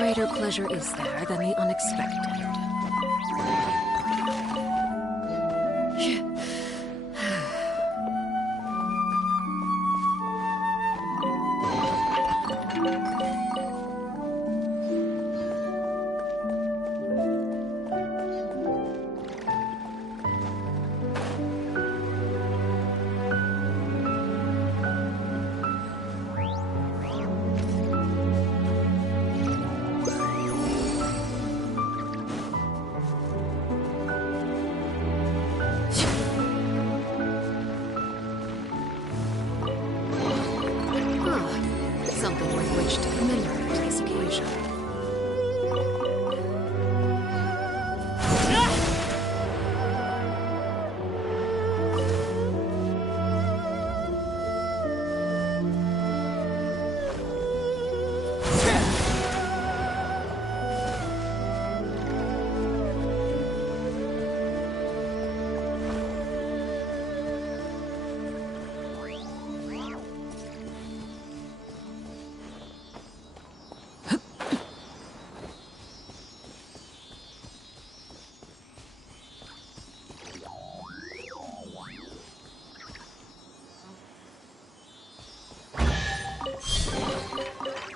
greater pleasure is there than the unexpected? Something with which to commemorate this occasion.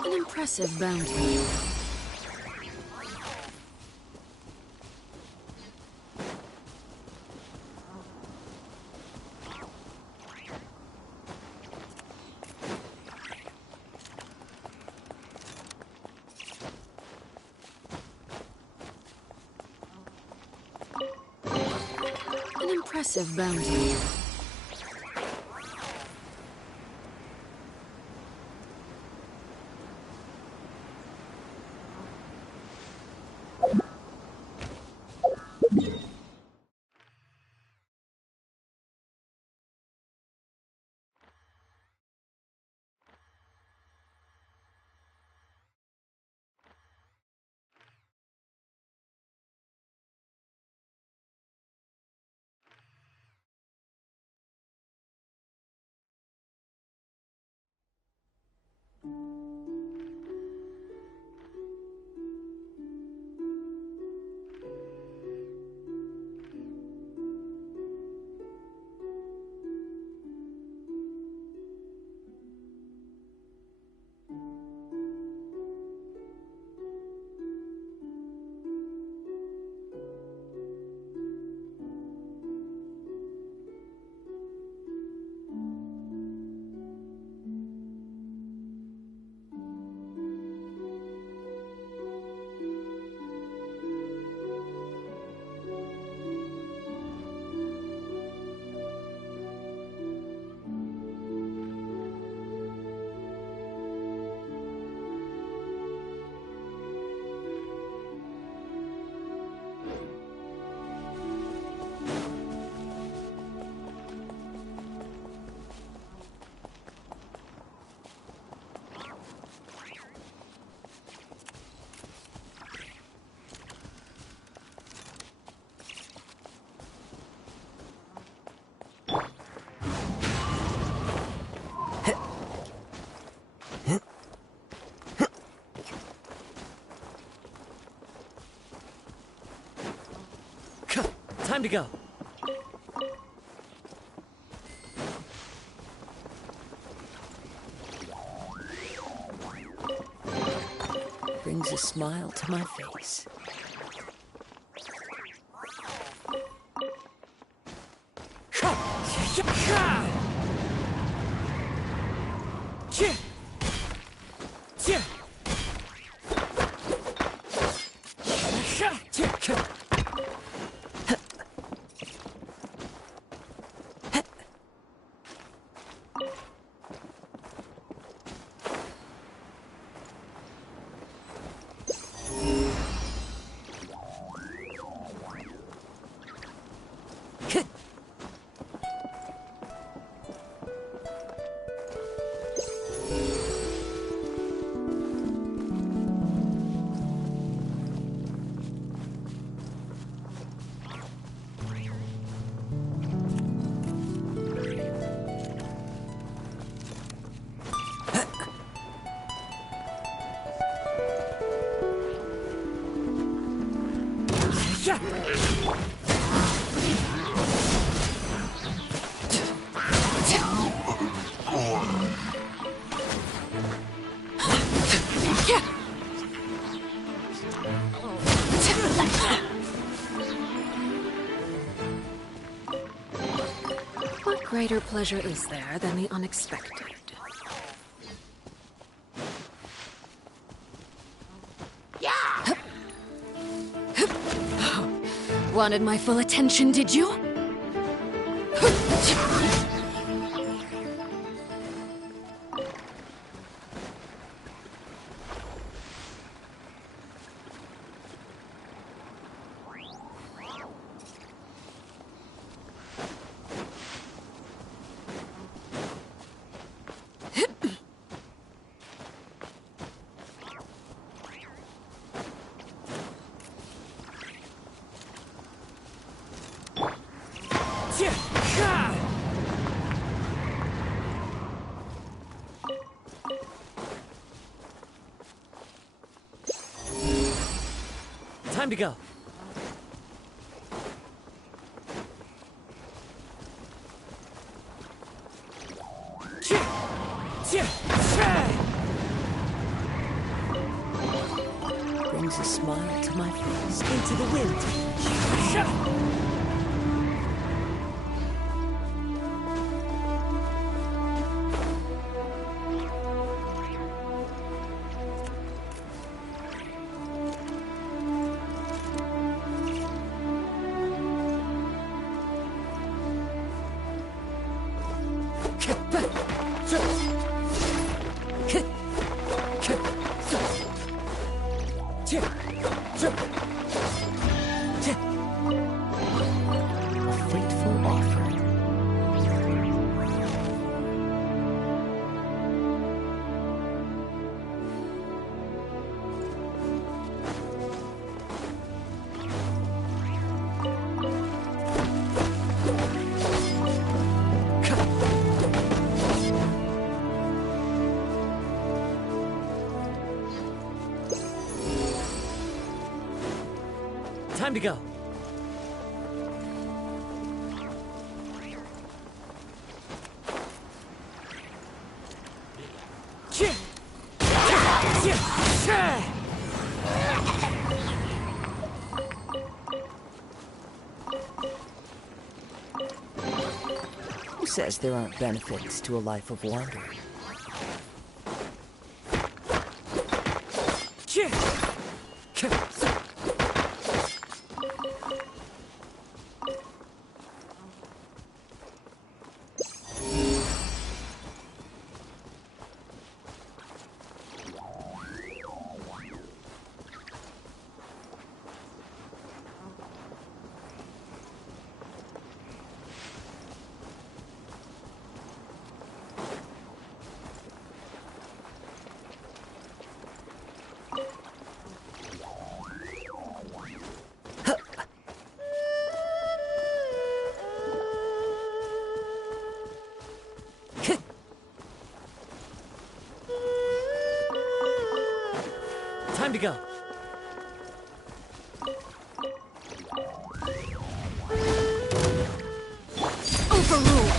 An impressive bounty. An impressive bounty. Time to go. Brings a smile to my face. What greater pleasure is there than the unexpected? Wanted my full attention, did you? Time to go. Brings a smile to my face. Into the wind. A fateful offering. Time to go. Who says there aren't benefits to a life of wandering? Time to go. Overruled!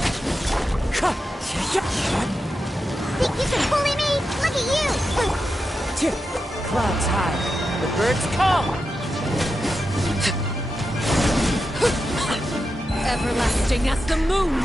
Think you can bully me? Look at you! Clouds high. The birds call. Everlasting as the moon!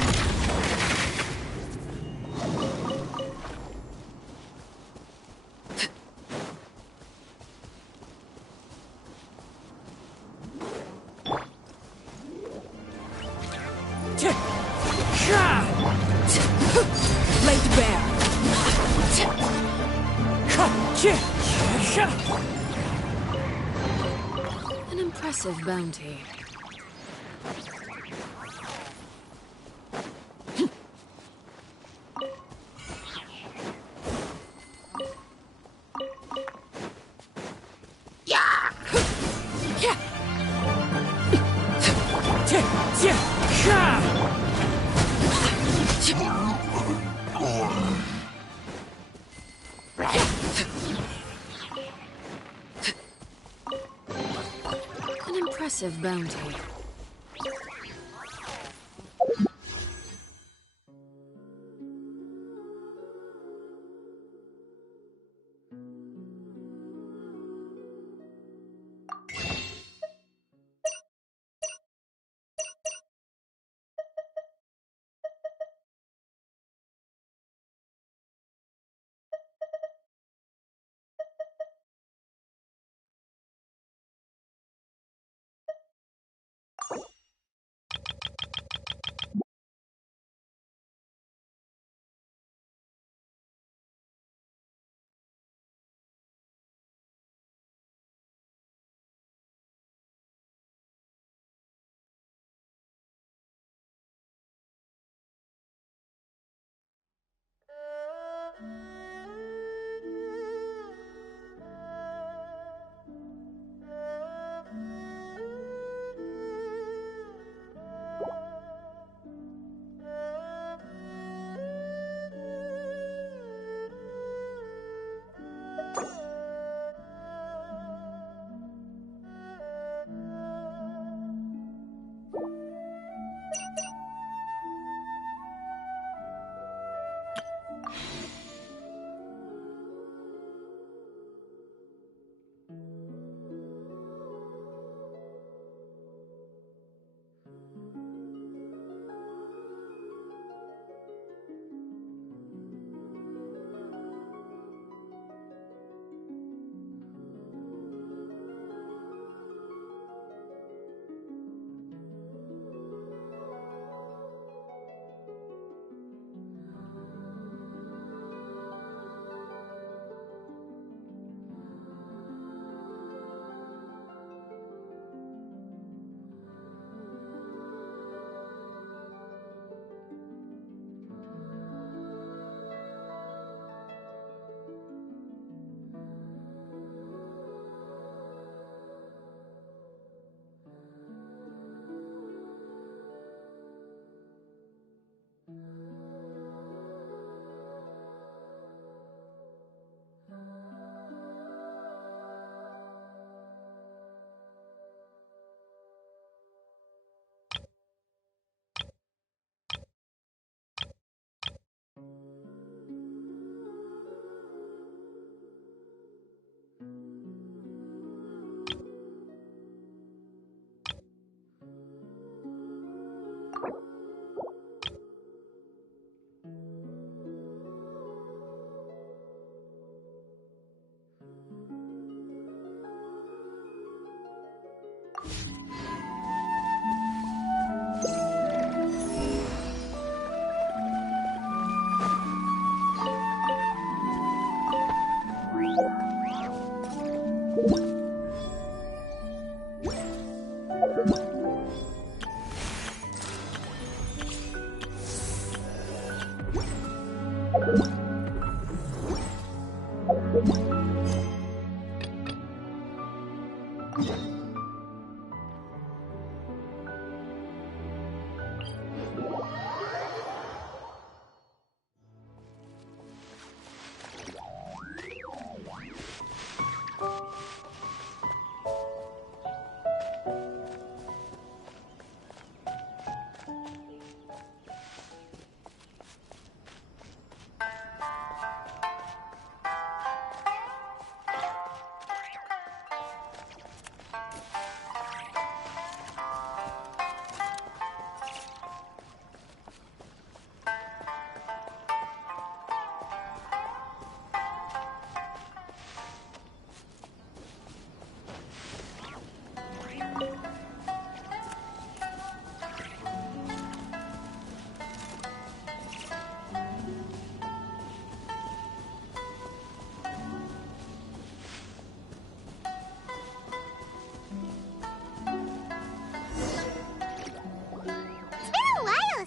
Laid bare! An impressive bounty. impressive bounty.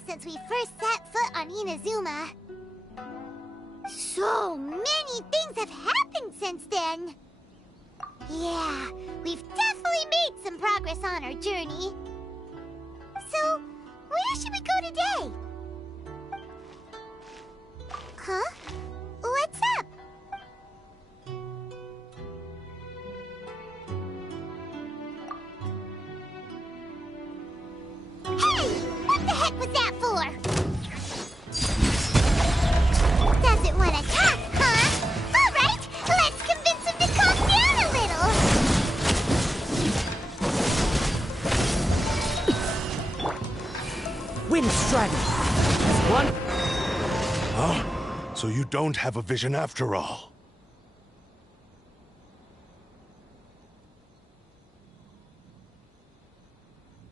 Since we first set foot on Inazuma. So many things have happened since then. Yeah, we've definitely made some progress on our journey. So, where should we go today? Huh? What's up? was that for? Doesn't want to talk, huh? All right, let's convince him to calm down a little. Wind Strider. That's one. Huh? So you don't have a vision after all?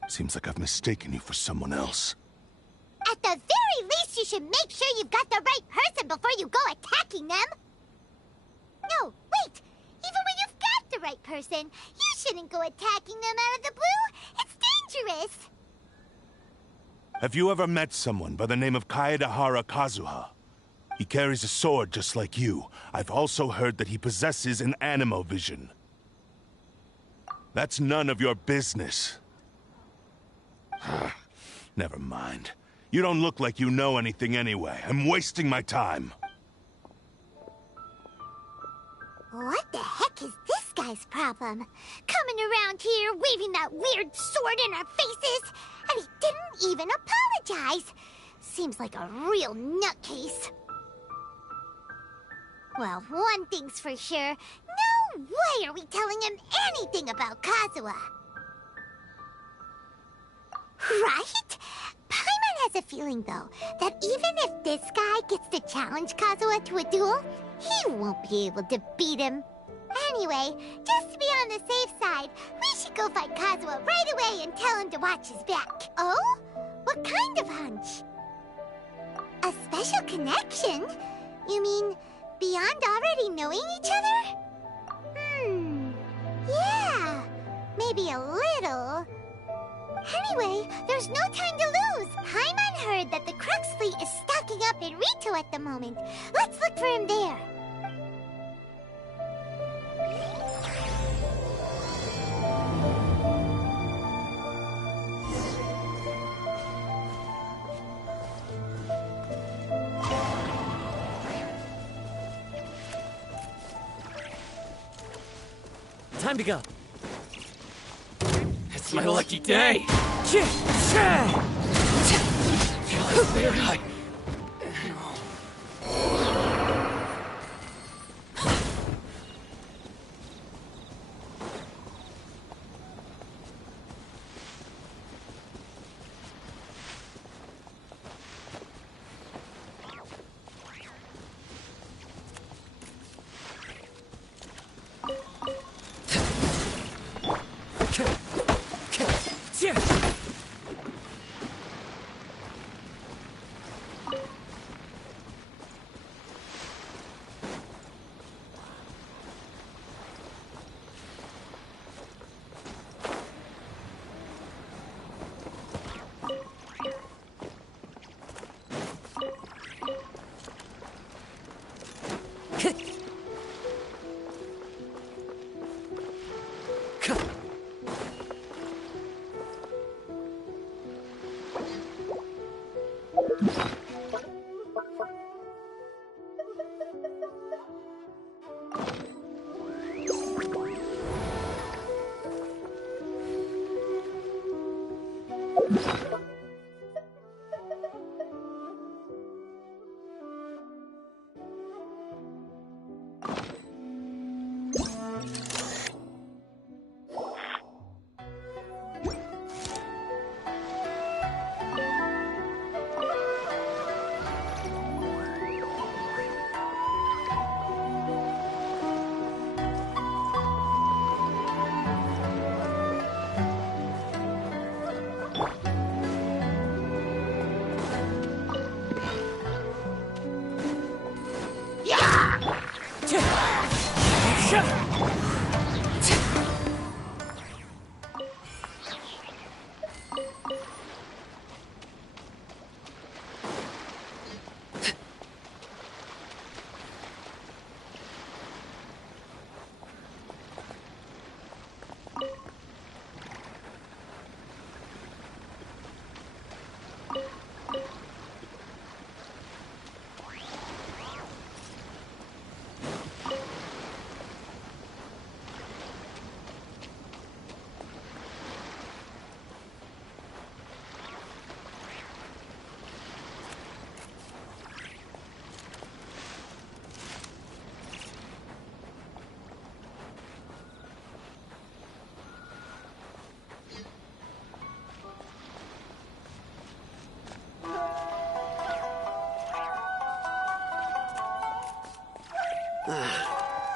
Seems like I've mistaken you for someone else. At the very least, you should make sure you've got the right person before you go attacking them. No, wait. Even when you've got the right person, you shouldn't go attacking them out of the blue. It's dangerous. Have you ever met someone by the name of Kaedahara Kazuha? He carries a sword just like you. I've also heard that he possesses an animo vision. That's none of your business. Never mind. You don't look like you know anything anyway. I'm wasting my time. What the heck is this guy's problem? Coming around here, waving that weird sword in our faces, and he didn't even apologize. Seems like a real nutcase. Well, one thing's for sure. No way are we telling him anything about Kazuha. Right? Paimon has a feeling, though, that even if this guy gets to challenge Kazuha to a duel, he won't be able to beat him. Anyway, just to be on the safe side, we should go find Kazuha right away and tell him to watch his back. Oh? What kind of hunch? A special connection? You mean beyond already knowing each other? Yeah, maybe a little. Anyway, there's no time to lose. Paimon heard that the Crux fleet is stocking up in Rito at the moment. Let's look for him there. Time to go. It's my lucky day. Very high.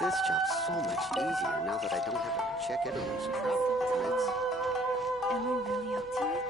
This job's so much easier now that I don't have to check everyone's travel permits. Am I really up to it?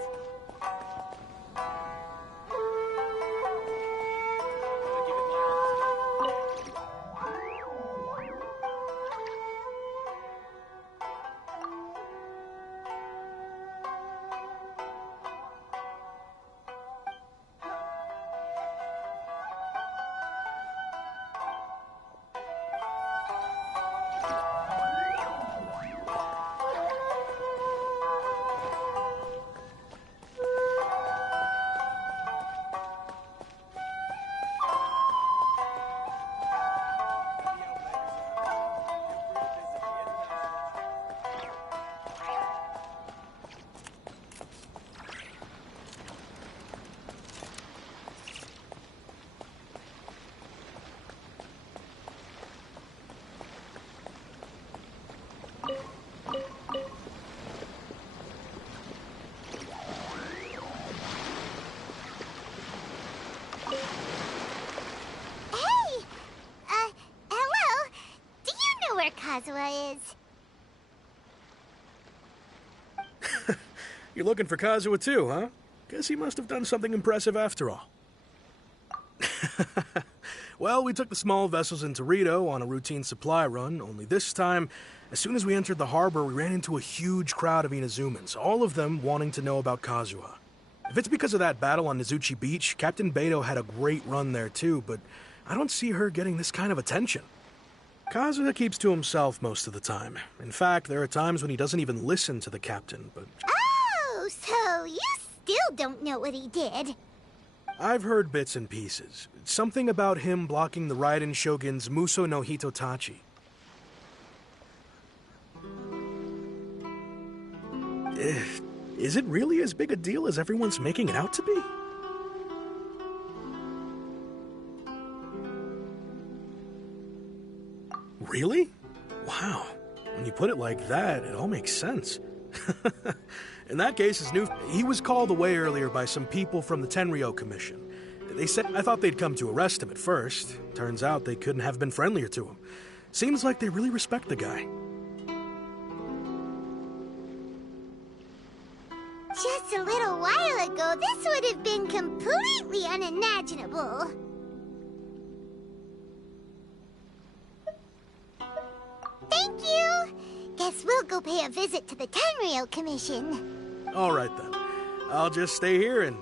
Hello? Do you know where Kazuha is? You're looking for Kazuha too, huh? Guess he must have done something impressive after all. Well, we took the small vessels into Rito on a routine supply run, only this time, as soon as we entered the harbor, we ran into a huge crowd of Inazumans, all of them wanting to know about Kazuha. If it's because of that battle on Nizuchi Beach, Captain Beto had a great run there too, but I don't see her getting this kind of attention. Kazuha keeps to himself most of the time. In fact, there are times when he doesn't even listen to the captain, but... Oh, so you still don't know what he did? I've heard bits and pieces. Something about him blocking the Raiden Shogun's Muso no Hitotachi. Is it really as big a deal as everyone's making it out to be? Really? Wow. When you put it like that, it all makes sense. In that case, he was called away earlier by some people from the Tenryo Commission. They said I thought they'd come to arrest him at first. Turns out they couldn't have been friendlier to him. Seems like they really respect the guy. Just a little while ago, this would have been completely unimaginable. Thank you! Guess we'll go pay a visit to the Tenryo Commission. All right then. I'll just stay here and...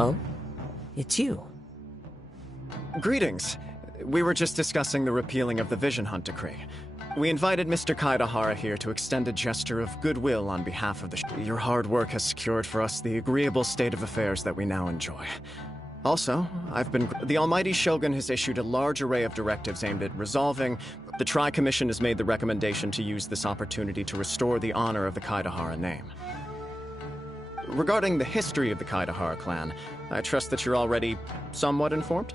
Oh? It's you. Greetings. We were just discussing the repealing of the Vision Hunt Decree. We invited Mr. Kaidahara here to extend a gesture of goodwill on behalf of the Your hard work has secured for us the agreeable state of affairs that we now enjoy. Also, the Almighty Shogun has issued a large array of directives aimed at resolving. The Tri-Commission has made the recommendation to use this opportunity to restore the honor of the Kaidahara name. Regarding the history of the Kaidahara clan, I trust that you're already somewhat informed?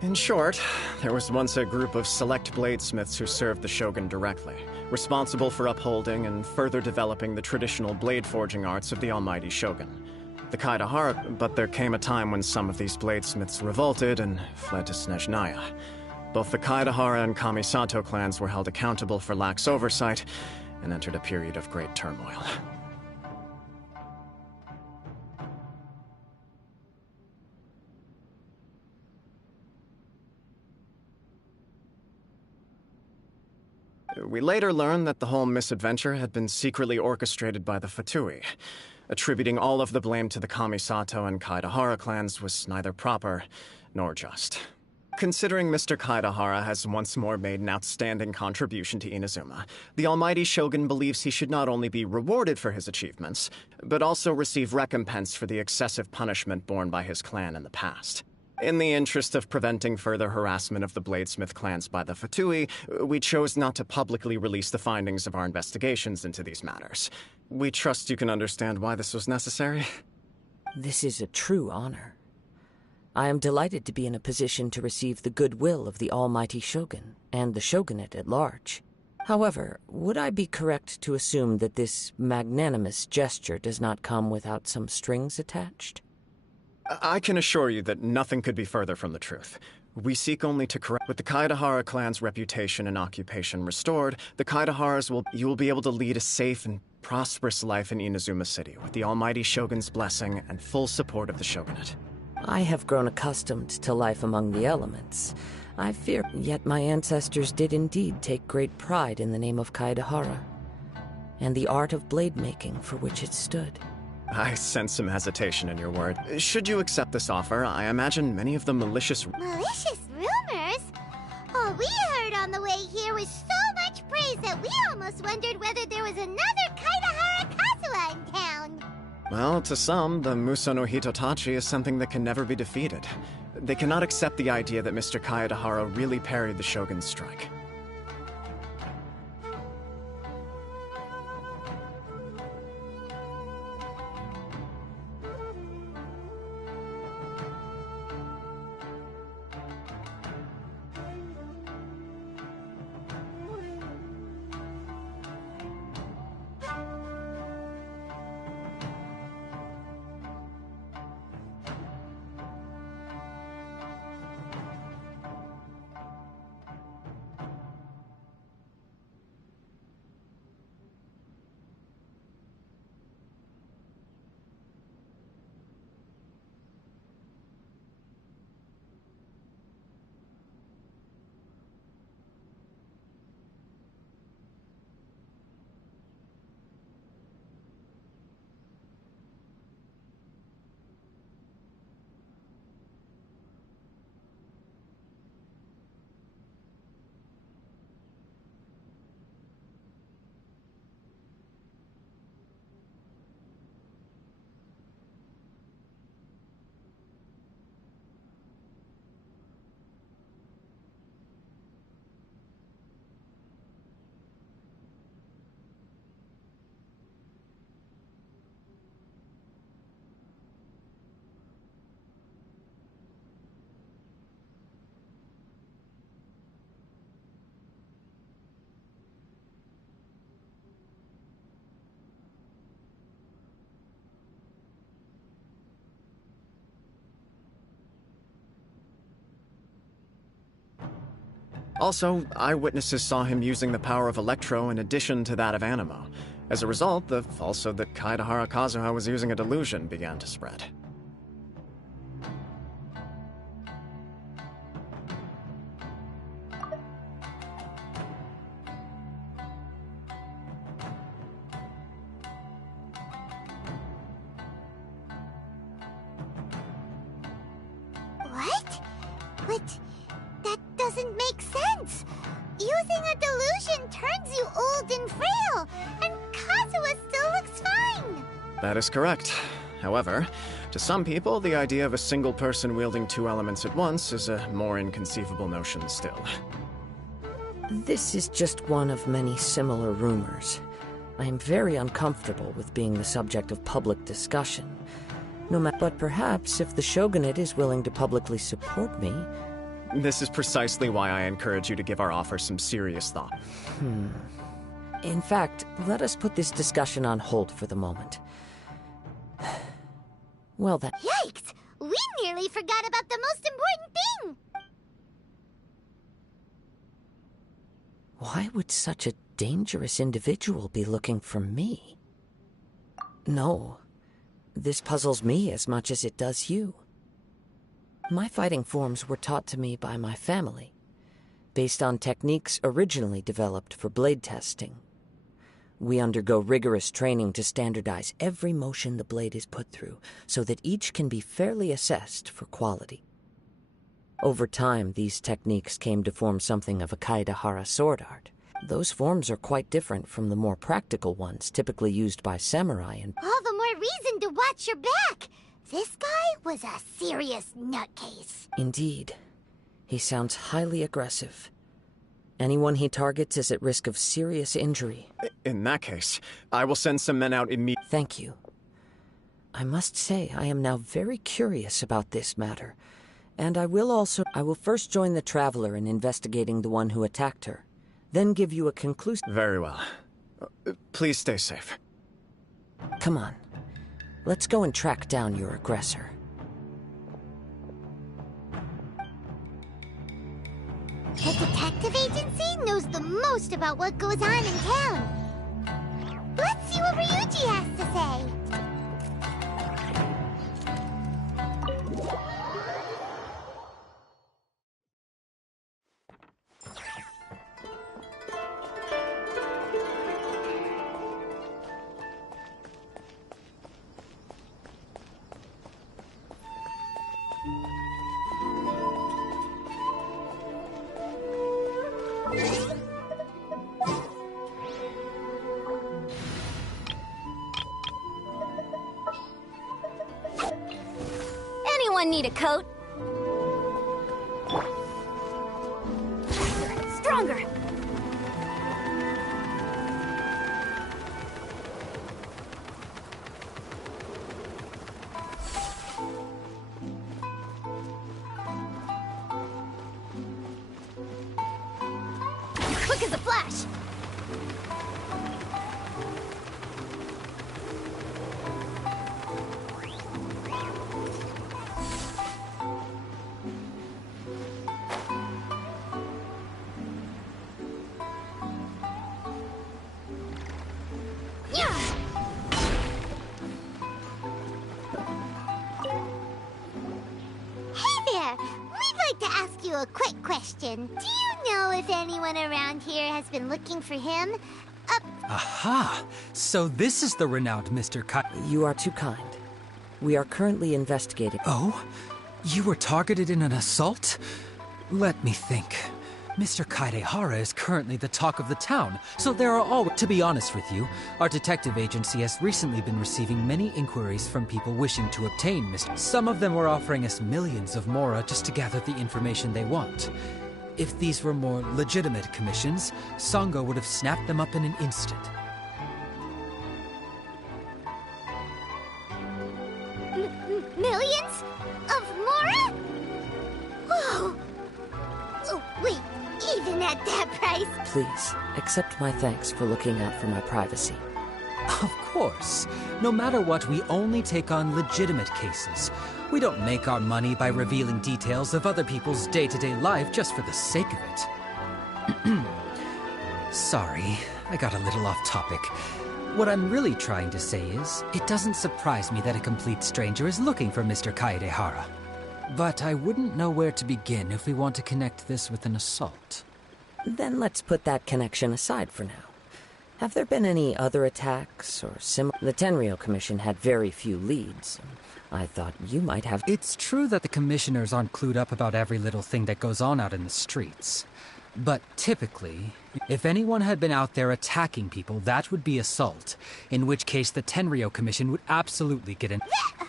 In short, there was once a group of select bladesmiths who served the Shogun directly, responsible for upholding and further developing the traditional blade forging arts of the Almighty Shogun. But there came a time when some of these bladesmiths revolted and fled to Snezhnaya. Both the Kaidahara and Kamisato clans were held accountable for lax oversight and entered a period of great turmoil. We later learned that the whole misadventure had been secretly orchestrated by the Fatui. Attributing all of the blame to the Kamisato and Kaidahara clans was neither proper nor just. Considering Mr. Kaidahara has once more made an outstanding contribution to Inazuma, the Almighty Shogun believes he should not only be rewarded for his achievements, but also receive recompense for the excessive punishment borne by his clan in the past. In the interest of preventing further harassment of the Bladesmith clans by the Fatui, we chose not to publicly release the findings of our investigations into these matters. We trust you can understand why this was necessary. This is a true honor. I am delighted to be in a position to receive the goodwill of the Almighty Shogun and the Shogunate at large. However, would I be correct to assume that this magnanimous gesture does not come without some strings attached? I can assure you that nothing could be further from the truth. We seek only to correct. With the Kaidahara clan's reputation and occupation restored, you will be able to lead a safe and prosperous life in Inazuma City, with the Almighty Shogun's blessing and full support of the Shogunate. I have grown accustomed to life among the elements. I fear, yet my ancestors did indeed take great pride in the name of Kaidahara, and the art of blade making for which it stood. I sense some hesitation in your word. Should you accept this offer, I imagine many of the malicious... Malicious rumors? All we heard on the way here was so much praise that we almost wondered whether there was another Kaidahara Kazuha in town. Well, to some, the Muso no Hitotachi is something that can never be defeated. They cannot accept the idea that Mr. Kaidahara really parried the Shogun's strike. Also, eyewitnesses saw him using the power of Electro in addition to that of Animo. As a result, the falsehood that Kaidahara Kazuha was using a delusion began to spread. But that doesn't make sense. Using a delusion turns you old and frail, and Kazuha still looks fine. That is correct. However, to some people, the idea of a single person wielding two elements at once is a more inconceivable notion still. This is just one of many similar rumors. I am very uncomfortable with being the subject of public discussion. But perhaps if the Shogunate is willing to publicly support me... This is precisely why I encourage you to give our offer some serious thought. In fact, let us put this discussion on hold for the moment. Well then... Yikes! We nearly forgot about the most important thing! Why would such a dangerous individual be looking for me? No. This puzzles me as much as it does you. My fighting forms were taught to me by my family, based on techniques originally developed for blade testing. We undergo rigorous training to standardize every motion the blade is put through, so that each can be fairly assessed for quality. Over time, these techniques came to form something of a Kaedahara sword art. Those forms are quite different from the more practical ones typically used by samurai and... All the more reason to watch your back! This guy was a serious nutcase. Indeed. He sounds highly aggressive. Anyone he targets is at risk of serious injury. In that case, I will send some men out immediately. Thank you. I must say I am now very curious about this matter. And I will first join the Traveler in investigating the one who attacked her. Then give you a conclusive... Very well. Please stay safe. Come on. Let's go and track down your aggressor. The detective agency knows the most about what goes on in town. Let's see what Ryuji has to say. Anyone need a coat? Stronger! Quick as a flash! A quick question. Do you know if anyone around here has been looking for him? Aha! So this is the renowned Mr. Kai... You are too kind. We are currently investigating... Oh? You were targeted in an assault? Let me think. Mr. Kaedahara is currently the talk of the town, so there are all... To be honest with you, our detective agency has recently been receiving many inquiries from people wishing to obtain Mr. Some of them were offering us millions of mora just to gather the information they want. If these were more legitimate commissions, Sango would have snapped them up in an instant. Millions? Of mora? Whoa! Oh, wait. Even at that price? Please, accept my thanks for looking out for my privacy. Of course. No matter what, we only take on legitimate cases. We don't make our money by revealing details of other people's day-to-day life just for the sake of it. Sorry, I got a little off topic. What I'm really trying to say is, it doesn't surprise me that a complete stranger is looking for Mr. Kaedahara. But I wouldn't know where to begin if we want to connect this with an assault. Then let's put that connection aside for now. Have there been any other attacks or similar? The Tenryou Commission had very few leads. I thought you might have... It's true that the commissioners aren't clued up about every little thing that goes on out in the streets. But typically, if anyone had been out there attacking people, that would be assault. In which case, the Tenryo Commission would absolutely get in. That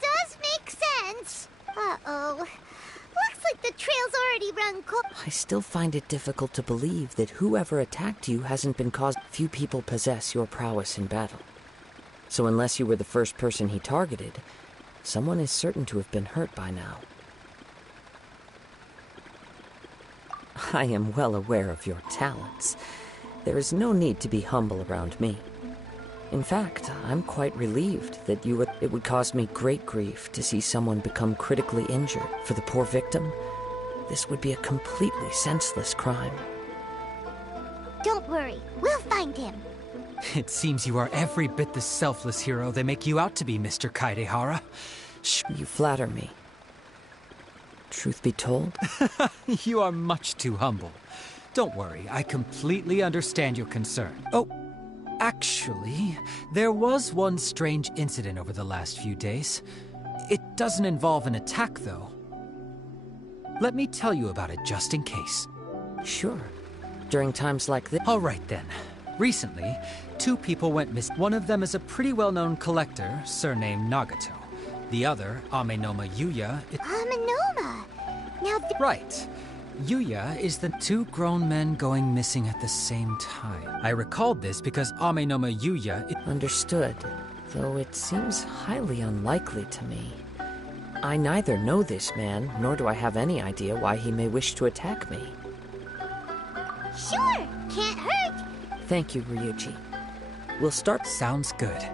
does make sense. Uh-oh. Looks like the trail's already run cold. I still find it difficult to believe that whoever attacked you hasn't been caused... Few people possess your prowess in battle. So unless you were the first person he targeted, someone is certain to have been hurt by now. I am well aware of your talents. There is no need to be humble around me. In fact, I'm quite relieved that it would cause me great grief to see someone become critically injured. For the poor victim, this would be a completely senseless crime. Don't worry, we'll find him. It seems you are every bit the selfless hero they make you out to be, Mr. Kaedehara. You flatter me. Truth be told... You are much too humble. Don't worry, I completely understand your concern. Oh, actually, there was one strange incident over the last few days. It doesn't involve an attack, though. Let me tell you about it just in case. Sure. During times like this... All right, then. Recently, 2 people went missing. One of them is a pretty well-known collector, surnamed Nagato. The other, Amenoma Yuya... Amenoma? Now Right. Yuya is the 2 grown men going missing at the same time. I recalled this because Amenoma Yuya... Understood. Though it seems highly unlikely to me. I neither know this man, nor do I have any idea why he may wish to attack me. Sure, can't hurt. Thank you, Ryuji. We'll start... Sounds good.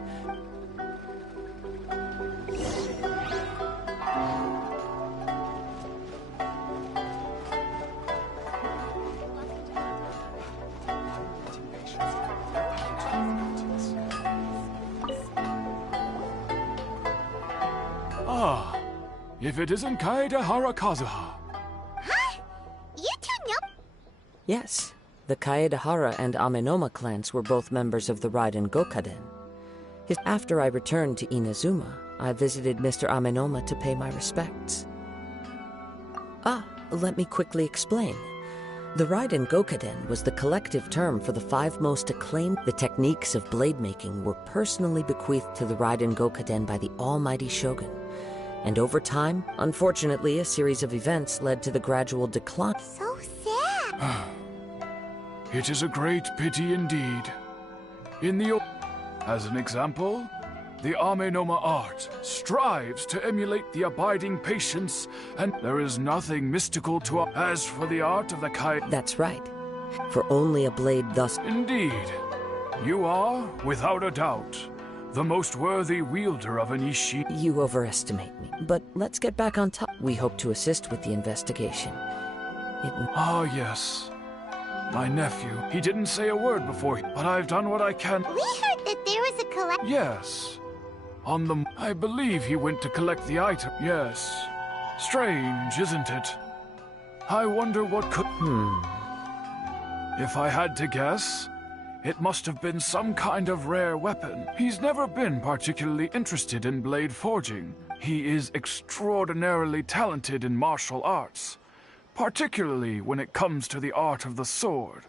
Ah, if it isn't Kaedehara Kazuha. Huh? You 2 know? Yes. The Kaedehara and Amenoma clans were both members of the Raiden Gokaden. After I returned to Inazuma, I visited Mr. Amenoma to pay my respects. Let me quickly explain. The Raiden Gokaden was the collective term for the 5 most acclaimed. The techniques of blade making were personally bequeathed to the Raiden Gokaden by the almighty Shogun. And over time, unfortunately, a series of events led to the gradual decline. So sad. It is a great pity indeed. As an example, the Amenoma art strives to emulate the abiding patience, and there is nothing mystical to it. As for the art of the That's right. For only a blade thus... Indeed. You are, without a doubt, the most worthy wielder of an Ishi. You overestimate me. But let's get back on top. We hope to assist with the investigation. Yes. My nephew. He didn't say a word before, but I've done what I can. We heard that there was a collect... Yes. I believe he went to collect the item. Yes. Strange, isn't it? I wonder what could... If I had to guess, it must have been some kind of rare weapon. He's never been particularly interested in blade forging. He is extraordinarily talented in martial arts, particularly when it comes to the art of the sword.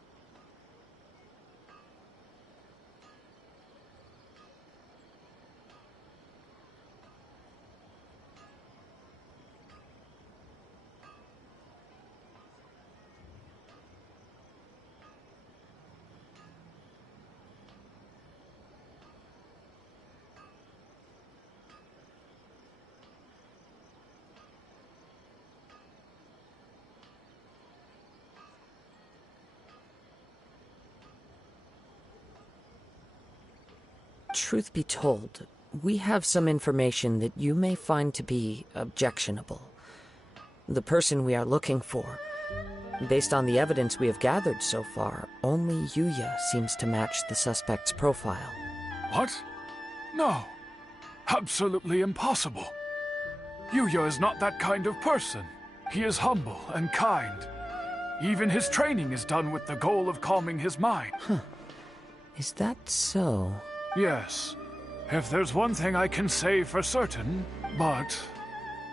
Truth be told, we have some information that you may find to be objectionable. The person we are looking for, based on the evidence we have gathered so far, only Yuya seems to match the suspect's profile. What? No. Absolutely impossible. Yuya is not that kind of person. He is humble and kind. Even his training is done with the goal of calming his mind. Is that so? Yes. If there's one thing I can say for certain, but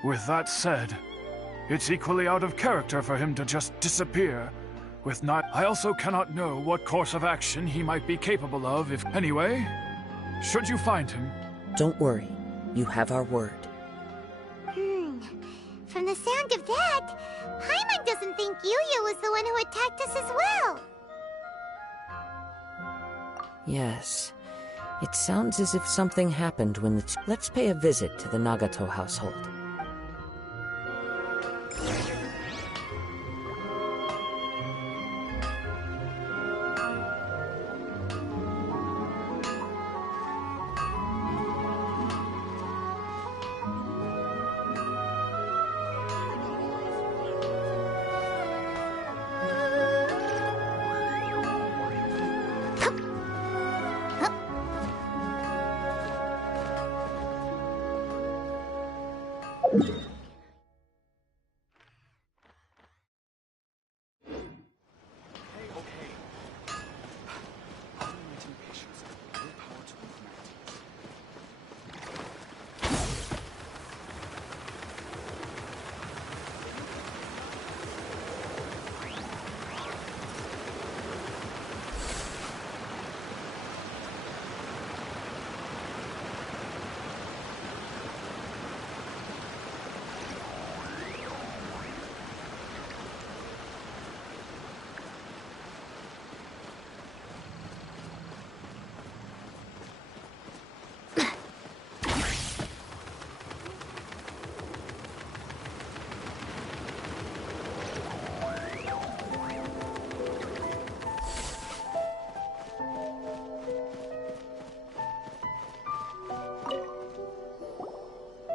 with that said, it's equally out of character for him to just disappear. I also cannot know what course of action he might be capable of if... Anyway, should you find him... Don't worry. You have our word. From the sound of that, Paimon doesn't think Yuya was the one who attacked us as well. Yes. It sounds as if something happened when the... Let's pay a visit to the Nagato household.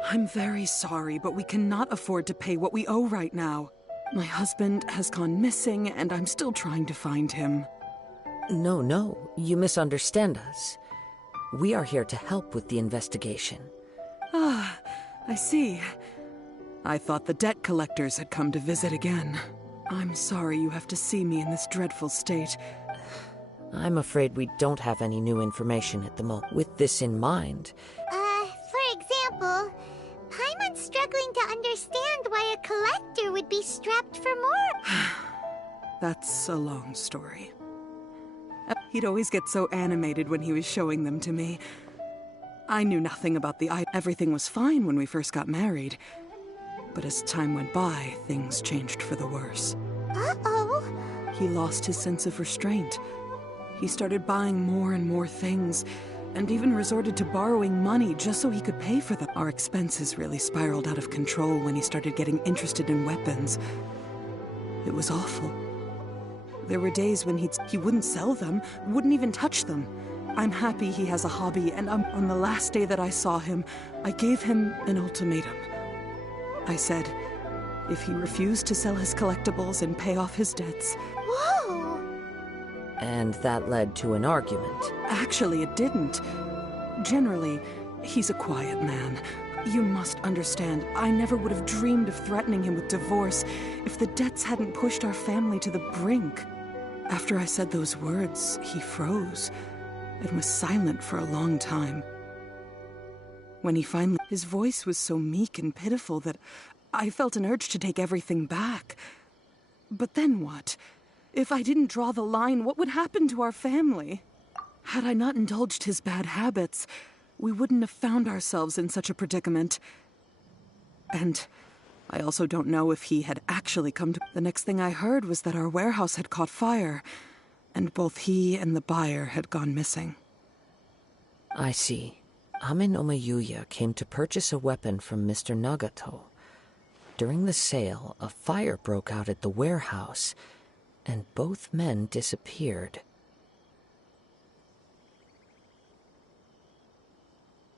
I'm very sorry, but we cannot afford to pay what we owe right now. My husband has gone missing, and I'm still trying to find him. No, you misunderstand us. We are here to help with the investigation. Ah, I see. I thought the debt collectors had come to visit again. I'm sorry you have to see me in this dreadful state. I'm afraid we don't have any new information at the moment. With this in mind... For example, Paimon's struggling to understand why a collector would be strapped for more. That's a long story. He'd always get so animated when he was showing them to me. I knew nothing about the item. Everything was fine when we first got married. But as time went by, things changed for the worse. Uh-oh. He lost his sense of restraint. He started buying more and more things, and even resorted to borrowing money just so he could pay for them. Our expenses really spiraled out of control when he started getting interested in weapons. It was awful. There were days when he wouldn't sell them, wouldn't even touch them. I'm happy he has a hobby, and on the last day that I saw him, I gave him an ultimatum. I said, if he refused to sell his collectibles and pay off his debts... Whoa! And that led to an argument. Actually, it didn't. Generally, he's a quiet man. You must understand, I never would have dreamed of threatening him with divorce if the debts hadn't pushed our family to the brink. After I said those words, he froze and was silent for a long time. When he finally... His voice was so meek and pitiful that I felt an urge to take everything back. But then what? If I didn't draw the line, what would happen to our family? Had I not indulged his bad habits, we wouldn't have found ourselves in such a predicament. And I also don't know if he had actually come to... The next thing I heard was that our warehouse had caught fire, and both he and the buyer had gone missing. I see. Amin Yuya came to purchase a weapon from Mr. Nagato. During the sale, a fire broke out at the warehouse, and both men disappeared.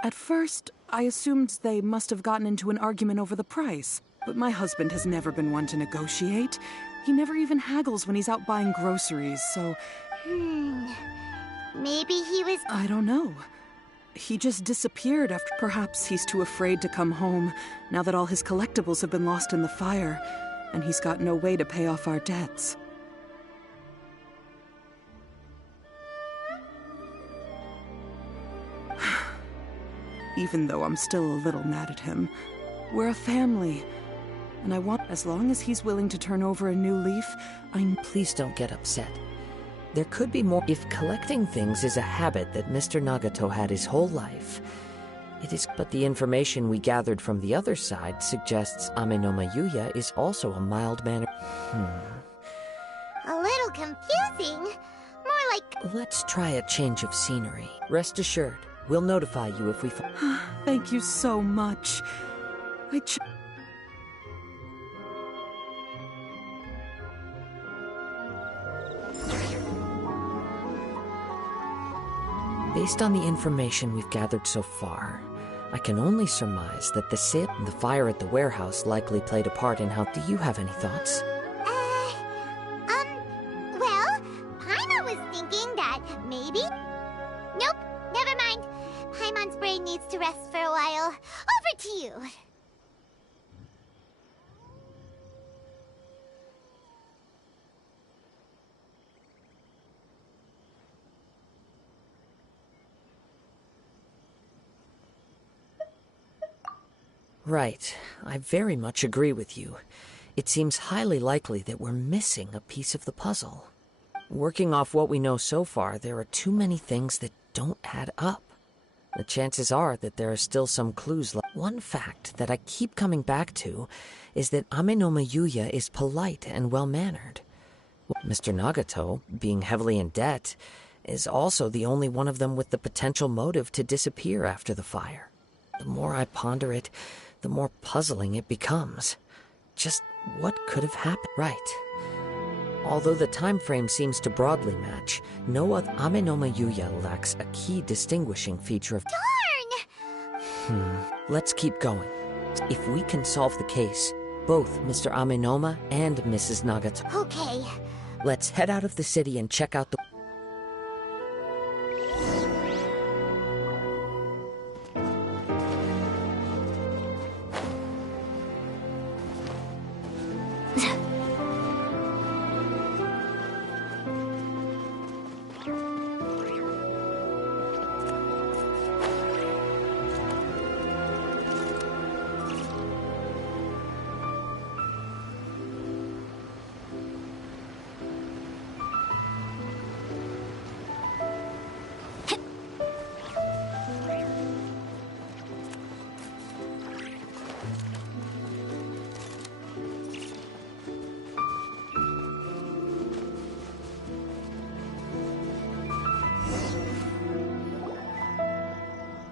At first, I assumed they must have gotten into an argument over the price. But my husband has never been one to negotiate. He never even haggles when he's out buying groceries, so... Maybe he was... I don't know. He just disappeared after... Perhaps he's too afraid to come home, now that all his collectibles have been lost in the fire, and he's got no way to pay off our debts. even though I'm still a little mad at him. We're a family, and I want, as long as he's willing to turn over a new leaf, Please don't get upset. There could be more. If collecting things is a habit that Mr. Nagato had his whole life, it is. But the information we gathered from the other side suggests Amenoma Yuya is also a mild-mannered. A little confusing. More like... Let's try a change of scenery. Rest assured, we'll notify you if we Thank you so much. Based on the information we've gathered so far, I can only surmise that the fire at the warehouse likely played a part in how. Do you have any thoughts? Well, Paimon was thinking that maybe... Nope, never mind. Paimon's brain needs to rest for a while. Over to you. Right. I very much agree with you. It seems highly likely that we're missing a piece of the puzzle. Working off what we know so far, there are too many things that don't add up. The chances are that there are still some clues left. One fact that I keep coming back to is that Amenoma Yuya is polite and well-mannered. Mr. Nagato, being heavily in debt, is also the only one of them with the potential motive to disappear after the fire. The more I ponder it, the more puzzling it becomes. Just what could have happened? Right. Although the time frame seems to broadly match, no other Amenoma Yuya lacks a key distinguishing feature of... Darn! Let's keep going. If we can solve the case, both Mr. Amenoma and Mrs. Nagato... Okay. Let's head out of the city and check out the...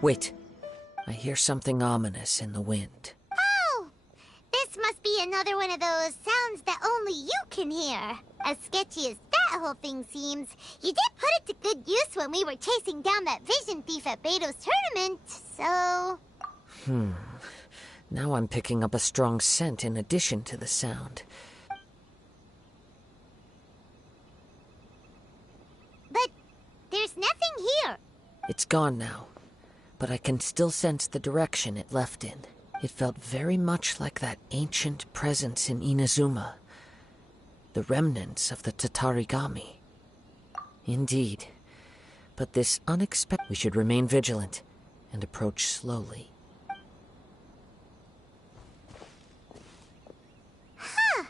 Wait. I hear something ominous in the wind. Oh! This must be another one of those sounds that only you can hear. As sketchy as that whole thing seems, you did put it to good use when we were chasing down that vision thief at Beto's tournament, so... Now I'm picking up a strong scent in addition to the sound. But there's nothing here. It's gone now, but I can still sense the direction it left in. It felt very much like that ancient presence in Inazuma. The remnants of the Tatarigami. Indeed. But this unexpected... We should remain vigilant and approach slowly. Huh.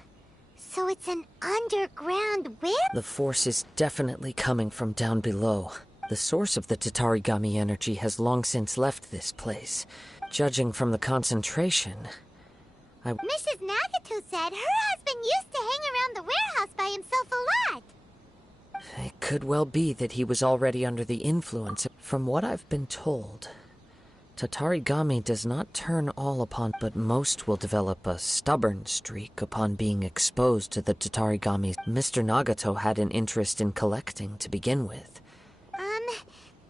So it's an underground where? The force is definitely coming from down below. The source of the Tatarigami energy has long since left this place. Judging from the concentration, Mrs. Nagato said her husband used to hang around the warehouse by himself a lot. It could well be that he was already under the influence. From what I've been told, Tatarigami does not turn all upon, but most will develop a stubborn streak upon being exposed to the Tatarigami. Mr. Nagato had an interest in collecting to begin with.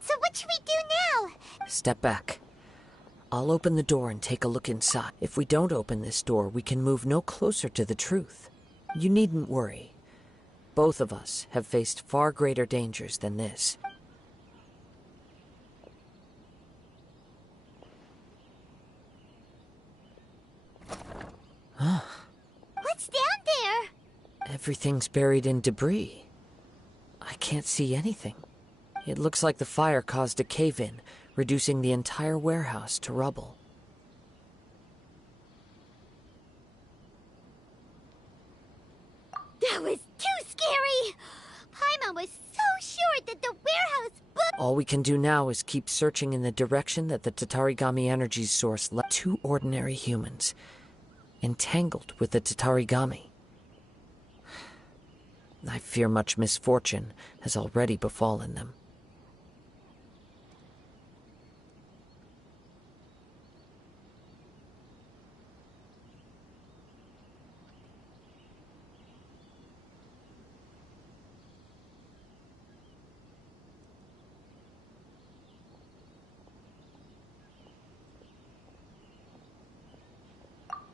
So what should we do now? Step back. I'll open the door and take a look inside. If we don't open this door, we can move no closer to the truth. You needn't worry. Both of us have faced far greater dangers than this. What's down there? Everything's buried in debris. I can't see anything. It looks like the fire caused a cave-in, reducing the entire warehouse to rubble. That was too scary! Paimon was so sure that the warehouse book... All we can do now is keep searching in the direction that the Tatarigami energy source led. 2 ordinary humans, entangled with the Tatarigami. I fear much misfortune has already befallen them.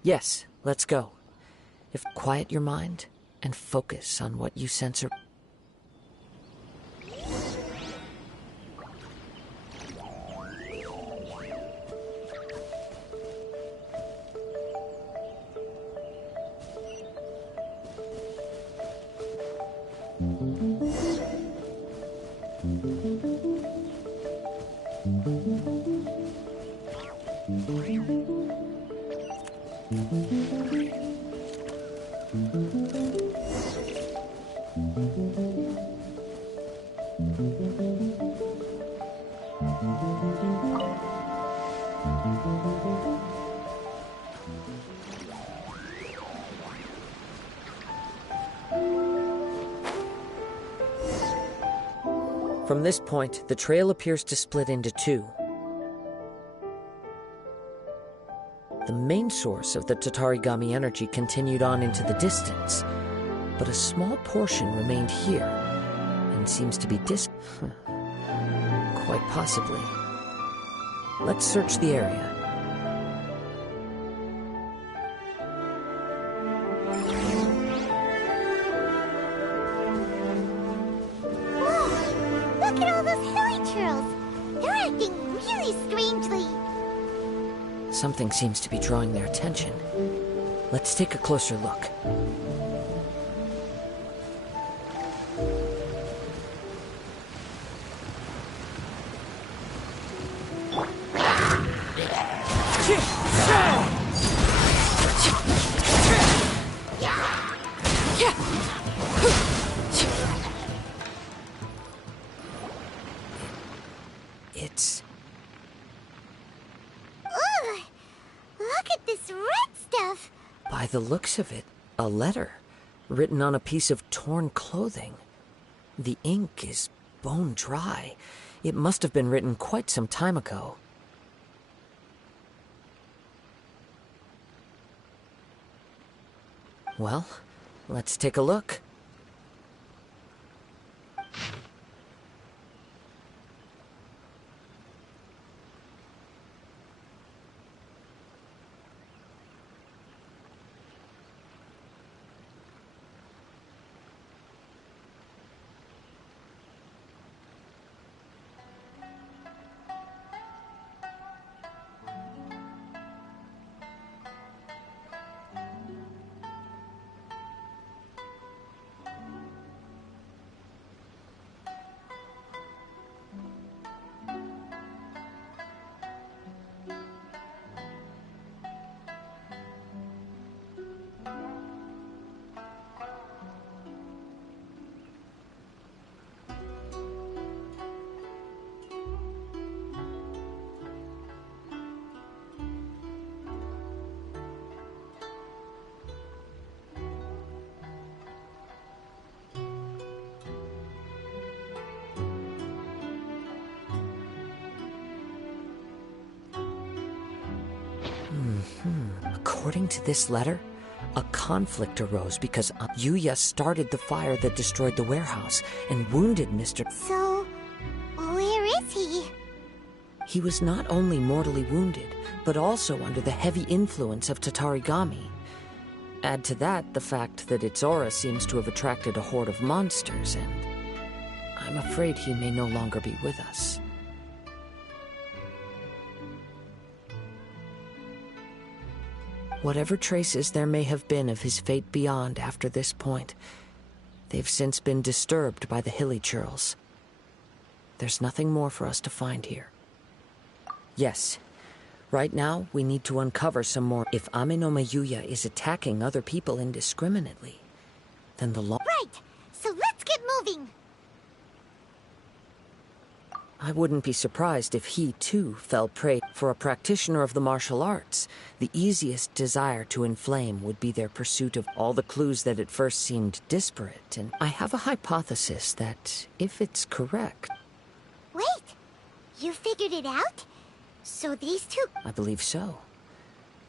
Yes, let's go. If quiet your mind and focus on what you sense. From this point, the trail appears to split into 2. The main source of the Tatarigami energy continued on into the distance, but a small portion remained here, and seems to be quite possibly. Let's search the area. Look at all those hilly churls! They're acting really strangely. Something seems to be drawing their attention. Let's take a closer look. It's... Ugh! Look at this red stuff! By the looks of it, a letter written on a piece of torn clothing. The ink is bone dry. It must have been written quite some time ago. Well, let's take a look. According to this letter, a conflict arose because Yuya started the fire that destroyed the warehouse and wounded Mr. So, where is he? He was not only mortally wounded, but also under the heavy influence of Tatarigami. Add to that the fact that its aura seems to have attracted a horde of monsters, and I'm afraid he may no longer be with us. Whatever traces there may have been of his fate beyond after this point, they've since been disturbed by the hilly churls. There's nothing more for us to find here. Yes. Right now, we need to uncover some more. If Ame no Mayuya is attacking other people indiscriminately, then the law... Right! So let's get moving! I wouldn't be surprised if he, too, fell prey. For a practitioner of the martial arts, the easiest desire to inflame would be their pursuit of all the clues that at first seemed disparate, and I have a hypothesis that, if it's correct... Wait! You figured it out? So these two... I believe so.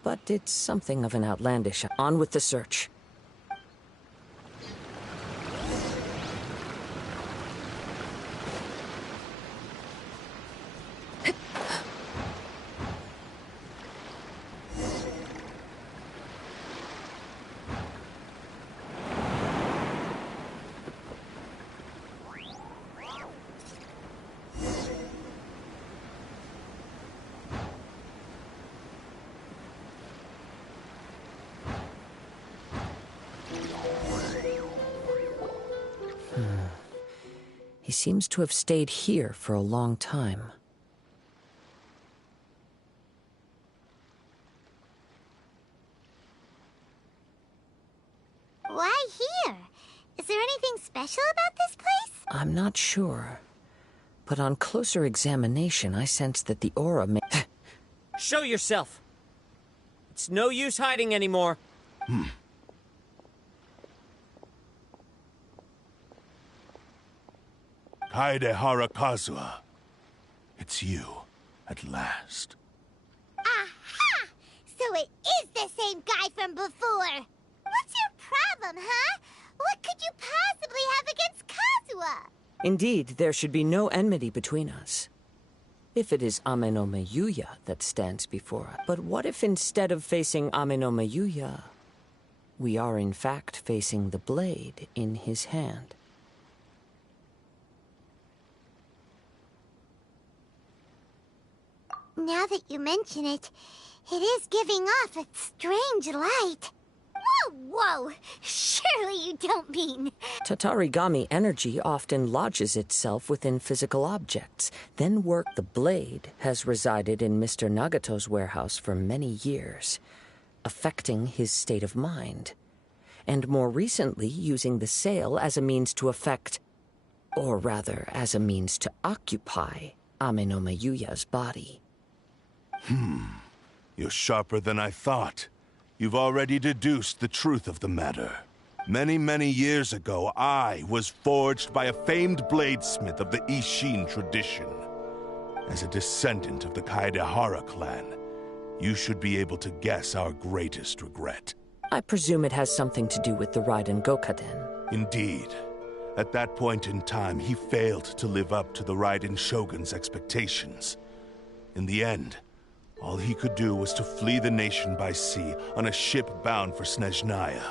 But it's something of an outlandish... On with the search. He seems to have stayed here for a long time. Why here? Is there anything special about this place? I'm not sure. But on closer examination, I sense that the aura may... Show yourself! It's no use hiding anymore. Kaedehara Kazuha. It's you, at last. Aha! So it is the same guy from before! What's your problem, huh? What could you possibly have against Kazuha? Indeed, there should be no enmity between us. If it is Ame no Mayuya that stands before us. But what if instead of facing Ame no Mayuya, we are in fact facing the blade in his hand? Now that you mention it, it is giving off a strange light. Whoa, whoa! Surely you don't mean... Tatarigami energy often lodges itself within physical objects. Then the blade has resided in Mr. Nagato's warehouse for many years, affecting his state of mind. And more recently, using the sale as a means to affect, or rather, as a means to occupy, Ame no Mayuya's body. You're sharper than I thought. You've already deduced the truth of the matter. Many, many years ago, I was forged by a famed bladesmith of the Ishin tradition. As a descendant of the Kaedehara clan, you should be able to guess our greatest regret. I presume it has something to do with the Raiden Gokaden. Indeed. At that point in time, he failed to live up to the Raiden Shogun's expectations. In the end, all he could do was to flee the nation by sea on a ship bound for Snezhnaya.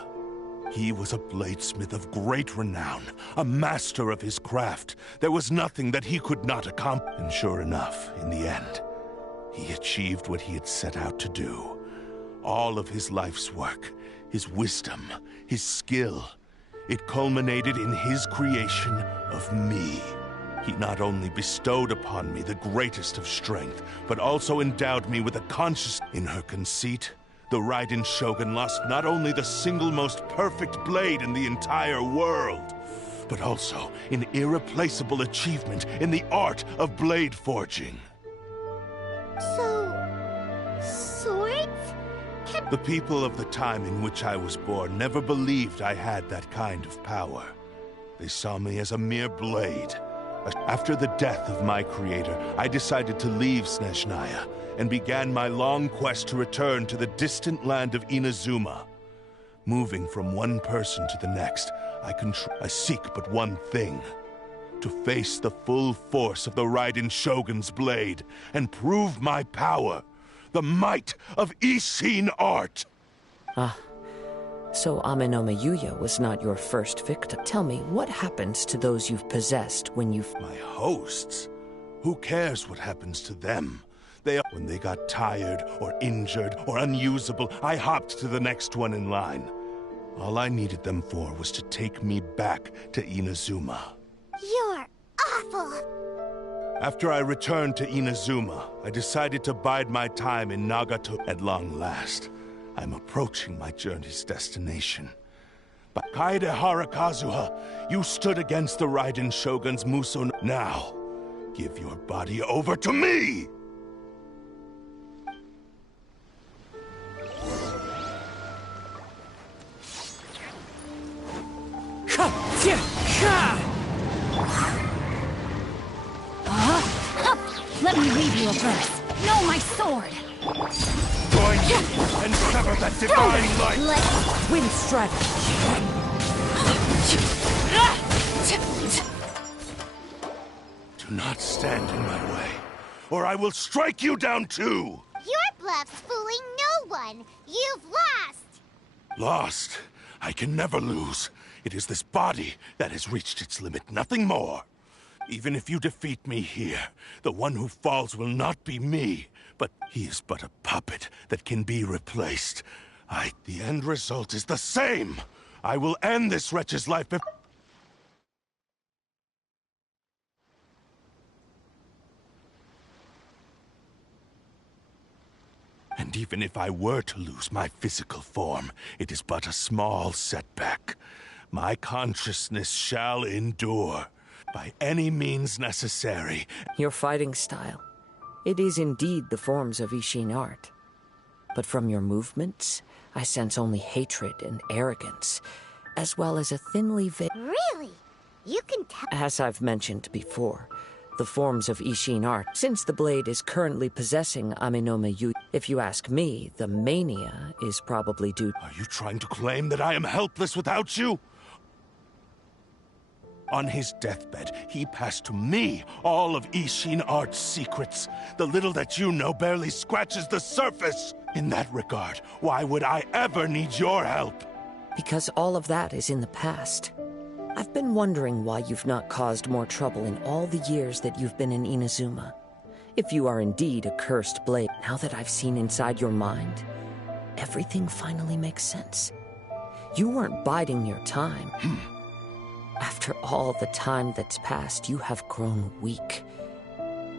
He was a bladesmith of great renown, a master of his craft. There was nothing that he could not accomplish. And sure enough, in the end, he achieved what he had set out to do. All of his life's work, his wisdom, his skill, it culminated in his creation of me. He not only bestowed upon me the greatest of strength, but also endowed me with a conscious... In her conceit, the Raiden Shogun lost not only the single most perfect blade in the entire world, but also an irreplaceable achievement in the art of blade forging. So... swords? The people of the time in which I was born never believed I had that kind of power. They saw me as a mere blade. After the death of my creator, I decided to leave Snezhnaya and began my long quest to return to the distant land of Inazuma. Moving from one person to the next, I seek but one thing: to face the full force of the Raiden Shogun's blade and prove my power, the might of Ishin art. So Ame no Mayuya was not your first victim. Tell me, what happens to those you've possessed when you've... My hosts? Who cares what happens to them? When they got tired, or injured, or unusable, I hopped to the next one in line. All I needed them for was to take me back to Inazuma. You're awful! After I returned to Inazuma, I decided to bide my time in Nagato. At long last, I'm approaching my journey's destination. But Kaedehara Kazuha, you stood against the Raiden Shogun's Muso. Now, give your body over to me! Let me read you a verse. Know my sword. Join me and sever that divine light! Let's Wind strategy. Do not stand in my way, or I will strike you down too! Your bluff's fooling no one. You've lost. Lost? I can never lose. It is this body that has reached its limit, nothing more. Even if you defeat me here, the one who falls will not be me, but he is but a puppet that can be replaced. The end result is the same! I will end this wretch's life if... And even if I were to lose my physical form, it is but a small setback. My consciousness shall endure, by any means necessary. Your fighting style. It is indeed the forms of Ishin art. But from your movements, I sense only hatred and arrogance, as well as a thinly veiled... Really? You can tell... As I've mentioned before, the forms of Ishin art, since the blade is currently possessing Aminome Yu. If you ask me, the mania is probably due... Are you trying to claim that I am helpless without you? On his deathbed, he passed to me all of Ishin Art's secrets. The little that you know barely scratches the surface. In that regard, why would I ever need your help? Because all of that is in the past. I've been wondering why you've not caused more trouble in all the years that you've been in Inazuma. If you are indeed a cursed blade, now that I've seen inside your mind, everything finally makes sense. You weren't biding your time. After all the time that's passed, you have grown weak.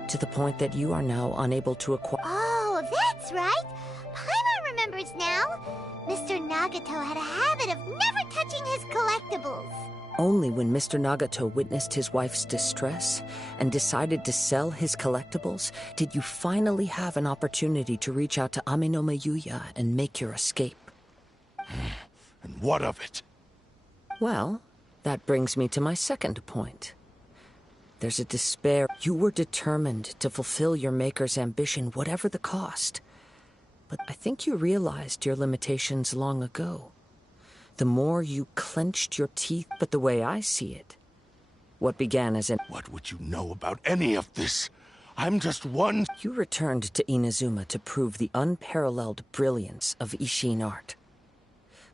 To the point that you are now unable to acquire... Oh, that's right. Paimon remembers now. Mr. Nagato had a habit of never touching his collectibles. Only when Mr. Nagato witnessed his wife's distress and decided to sell his collectibles did you finally have an opportunity to reach out to Aminome Yuya and make your escape. And what of it? Well, that brings me to my second point. There's a despair. You were determined to fulfill your maker's ambition, whatever the cost. But I think you realized your limitations long ago. The more you clenched your teeth, but the way I see it, what began as an... What would you know about any of this? I'm just one... You returned to Inazuma to prove the unparalleled brilliance of Ishin art.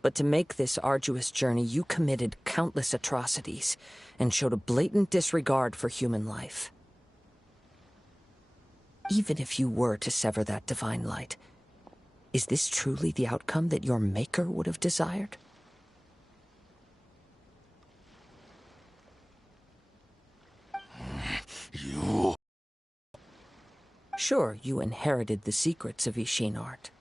But to make this arduous journey, you committed countless atrocities and showed a blatant disregard for human life. Even if you were to sever that divine light, is this truly the outcome that your maker would have desired? You... Sure, you inherited the secrets of Ishin art.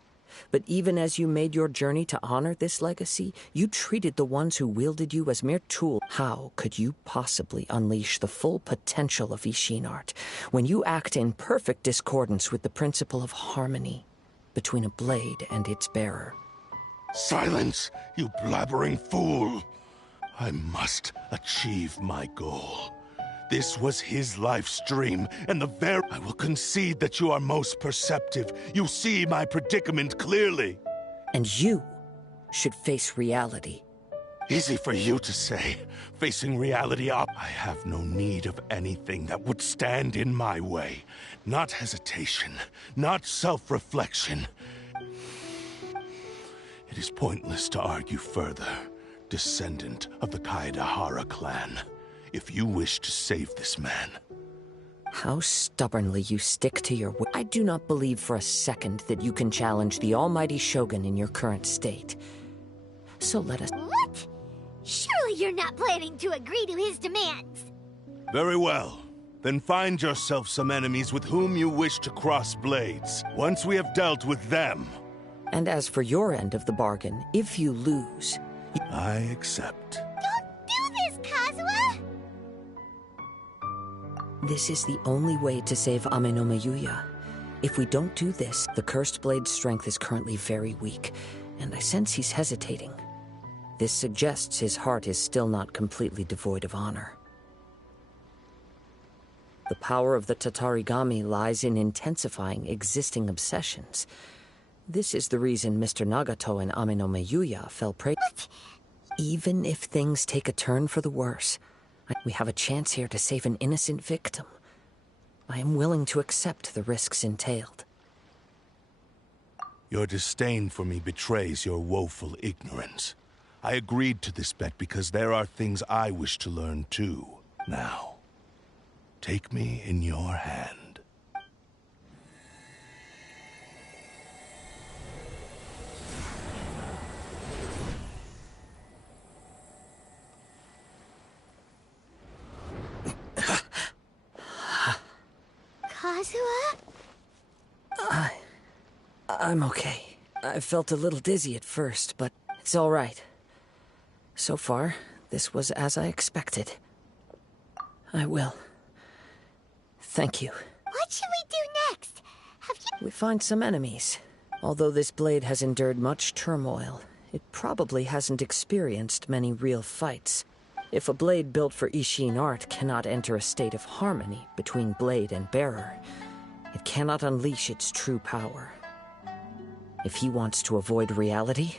But even as you made your journey to honor this legacy, you treated the ones who wielded you as mere tools. How could you possibly unleash the full potential of Ishin art when you act in perfect discordance with the principle of harmony between a blade and its bearer? Silence, you blabbering fool! I must achieve my goal. This was his life's dream, and I will concede that you are most perceptive. You see my predicament clearly. And you should face reality. Easy for you to say. Facing reality up, I have no need of anything that would stand in my way. Not hesitation, not self-reflection. It is pointless to argue further, descendant of the Kaedehara clan. If you wish to save this man... How stubbornly you stick to your word. I do not believe for a second that you can challenge the almighty Shogun in your current state. So let us... What? Surely you're not planning to agree to his demands. Very well. Then find yourself some enemies with whom you wish to cross blades. Once we have dealt with them... And as for your end of the bargain, if you lose... I accept. Don't do this, Kazuha! This is the only way to save Ame no Mayuya. If we don't do this, the Cursed Blade's strength is currently very weak, and I sense he's hesitating. This suggests his heart is still not completely devoid of honor. The power of the Tatarigami lies in intensifying existing obsessions. This is the reason Mr. Nagato and Ame no Mayuya fell prey. What? Even if things take a turn for the worse, we have a chance here to save an innocent victim. I am willing to accept the risks entailed. Your disdain for me betrays your woeful ignorance. I agreed to this bet because there are things I wish to learn too. Now, take me in your hand. Kazuha? I'm okay. I felt a little dizzy at first, but it's all right. So far, this was as I expected. I will. Thank you. What should we do next? Have you... We find some enemies. Although this blade has endured much turmoil, it probably hasn't experienced many real fights. If a blade built for Ishin art cannot enter a state of harmony between blade and bearer, it cannot unleash its true power. If he wants to avoid reality,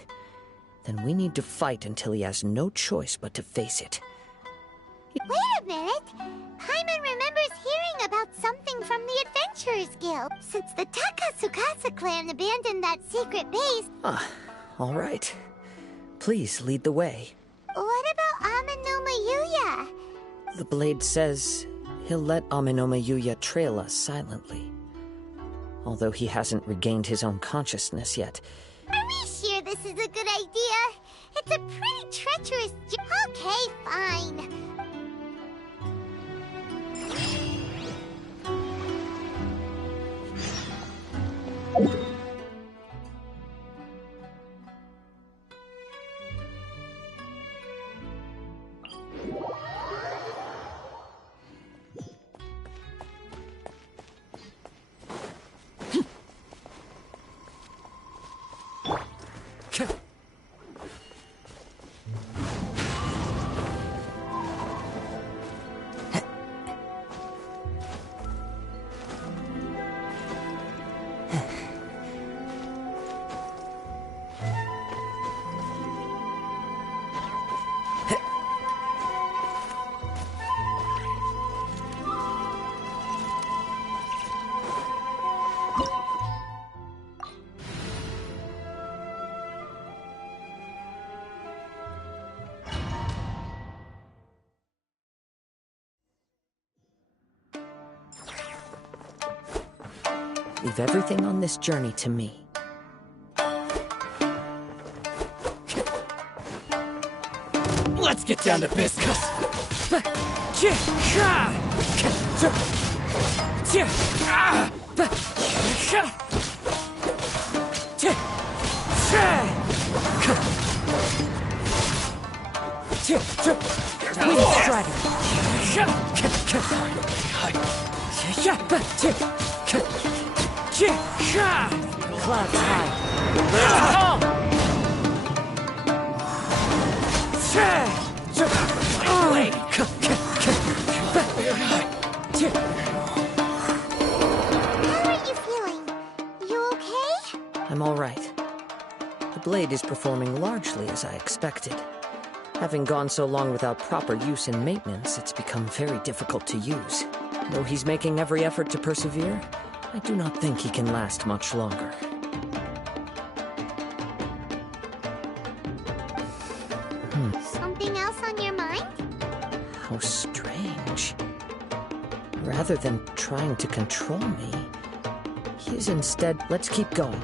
then we need to fight until he has no choice but to face it. Wait a minute! Paimon remembers hearing about something from the Adventurers Guild. Since the Takasukasa clan abandoned that secret base... All right. Please lead the way. What about Ame no Mayuya? The blade says he'll let Ame no Mayuya trail us silently. Although he hasn't regained his own consciousness yet. Are we sure this is a good idea? It's a pretty treacherous... Okay, fine. Leave everything on this journey to me. Let's get down to business. Clouds high. How are you feeling? You okay? I'm all right. The blade is performing largely as I expected. Having gone so long without proper use and maintenance, it's become very difficult to use. Though he's making every effort to persevere, I do not think he can last much longer. Something else on your mind? How strange. Rather than trying to control me, he's instead, let's keep going.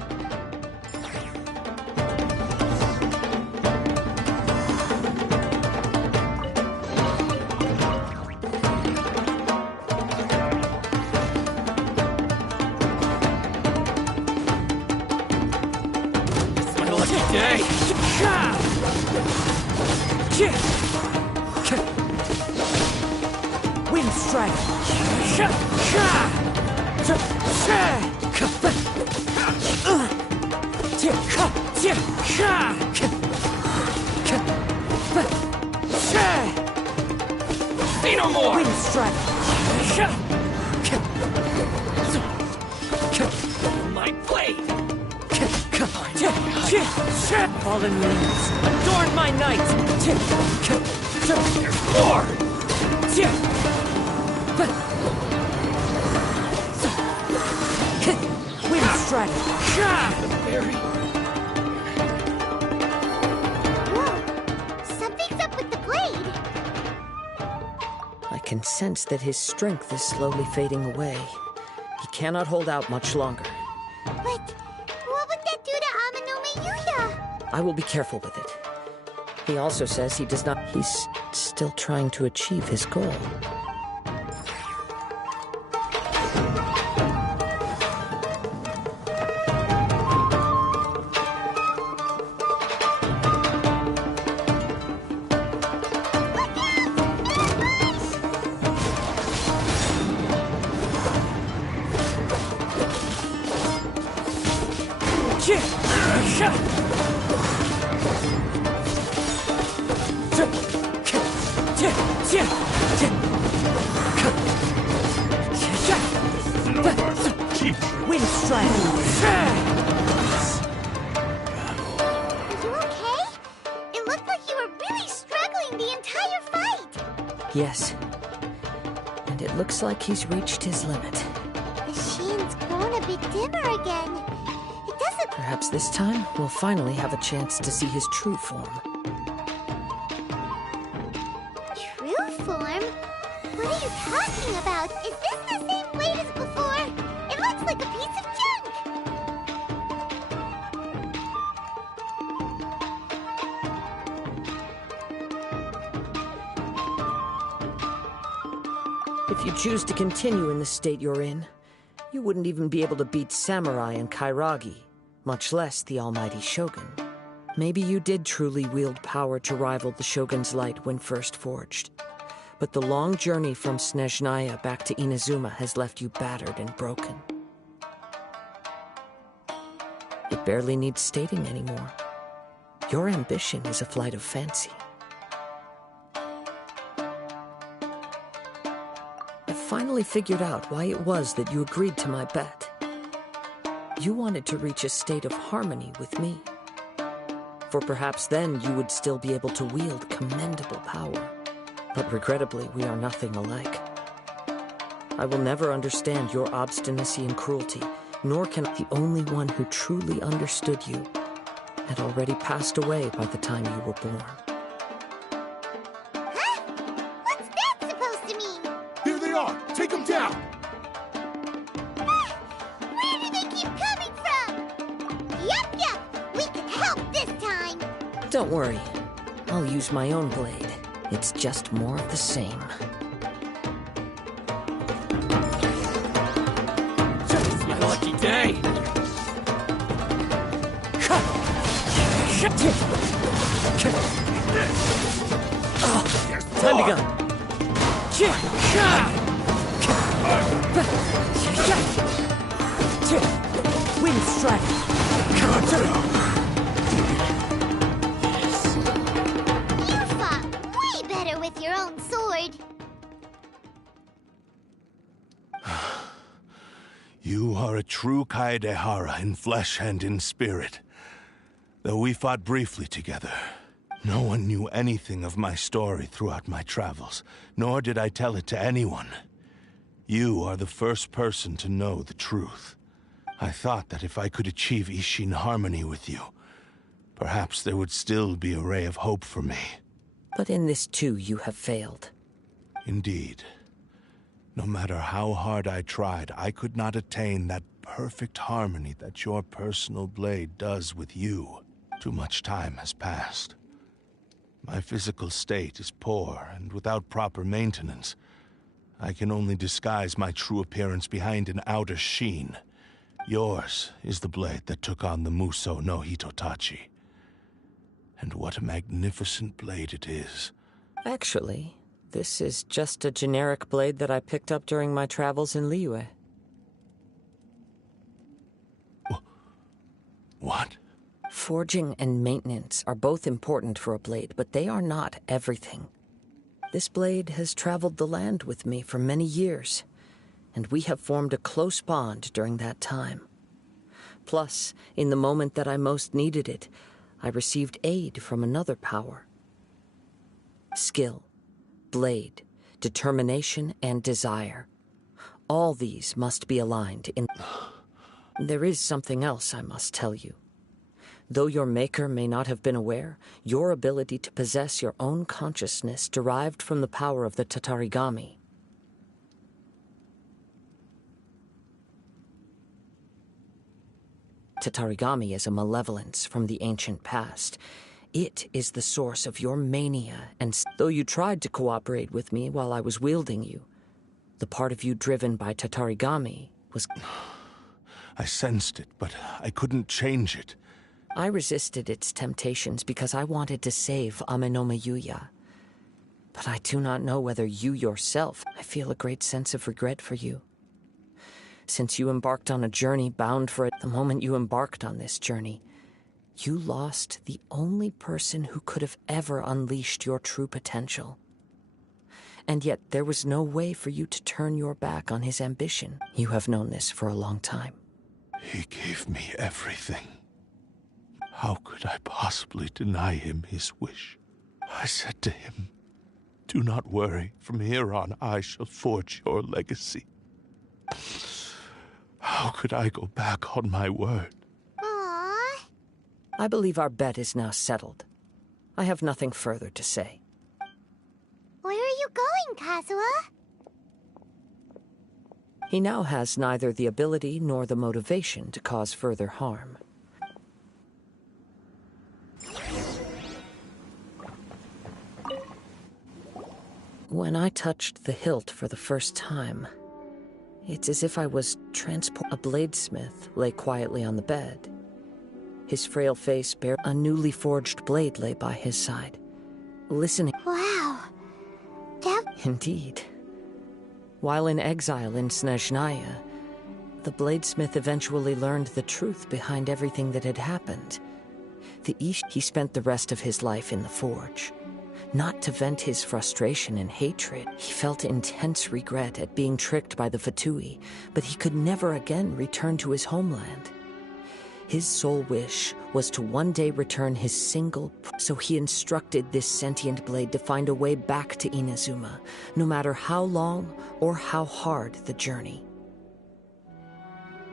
strike! Say no more! Wind strike! My blade! Fallen leaves, adorn my night! There's more! Wind strike! Whoa! Something's up with the blade! I can sense that his strength is slowly fading away. He cannot hold out much longer. But what would that do to Amano Mayuya? I will be careful with it. He also says he does not... He's still trying to achieve his goal. Wind strike! Are you okay? It looked like you were really struggling the entire fight. Yes. And it looks like he's reached his limit. The shin's grown a bit dimmer again. It doesn't... Perhaps this time we'll finally have a chance to see his true form. True form? What are you talking about? Is this the same blade as before? It looks like a piece of junk! If you choose to continue in the state you're in, you wouldn't even be able to beat Samurai and Kairagi, much less the almighty Shogun. Maybe you did truly wield power to rival the Shogun's light when first forged. But the long journey from Snezhnaya back to Inazuma has left you battered and broken. It barely needs stating anymore. Your ambition is a flight of fancy. I finally figured out why it was that you agreed to my bet. You wanted to reach a state of harmony with me. For perhaps then you would still be able to wield commendable power. But regrettably, we are nothing alike. I will never understand your obstinacy and cruelty, nor can the only one who truly understood you had already passed away by the time you were born. Huh? What's that supposed to mean? Here they are! Take them down! Where do they keep coming from? Yup, we can help this time. Don't worry. I'll use my own blade. It's just more of the same. It's my lucky day! Time to go. Wind strike. You fought way better with your own sword. You are a true Kaedehara in flesh and in spirit. Though we fought briefly together, no one knew anything of my story throughout my travels, nor did I tell it to anyone. You are the first person to know the truth. I thought that if I could achieve Ishin harmony with you, perhaps there would still be a ray of hope for me. But in this too, you have failed. Indeed. No matter how hard I tried, I could not attain that perfect harmony that your personal blade does with you. Too much time has passed. My physical state is poor, and without proper maintenance, I can only disguise my true appearance behind an outer sheen. Yours is the blade that took on the Muso no Hitotachi. And what a magnificent blade it is. Actually, This is just a generic blade that I picked up during my travels in Liyue. What? Forging and maintenance are both important for a blade, but they are not everything. This blade has traveled the land with me for many years, and we have formed a close bond during that time. Plus, in the moment that I most needed it, I received aid from another power. Skill, blade, determination, and desire. All these must be aligned in... There is something else I must tell you. Though your maker may not have been aware, your ability to possess your own consciousness derived from the power of the Tatarigami. Tatarigami is a malevolence from the ancient past. It is the source of your mania, and though you tried to cooperate with me while I was wielding you, the part of you driven by Tatarigami was... I sensed it, but I couldn't change it. I resisted its temptations because I wanted to save Amenoma Yuya. But I do not know whether you yourself... I feel a great sense of regret for you. Since you embarked on a journey bound for it, the moment you embarked on this journey, you lost the only person who could have ever unleashed your true potential. And yet there was no way for you to turn your back on his ambition. You have known this for a long time. He gave me everything. How could I possibly deny him his wish? I said to him, "Do not worry. From here on, I shall forge your legacy." How could I go back on my word? Aww. I believe our bet is now settled. I have nothing further to say. Where are you going, Kazuha? He now has neither the ability nor the motivation to cause further harm. When I touched the hilt for the first time, it's as if I was transported. A bladesmith lay quietly on the bed. His frail face bare. A newly forged blade lay by his side, listening. Wow. Indeed. While in exile in Snezhnaya, the bladesmith eventually learned the truth behind everything that had happened. He spent the rest of his life in the forge. Not to vent his frustration and hatred. He felt intense regret at being tricked by the Fatui, but he could never again return to his homeland. His sole wish was to one day return his single... So he instructed this sentient blade to find a way back to Inazuma, no matter how long or how hard the journey.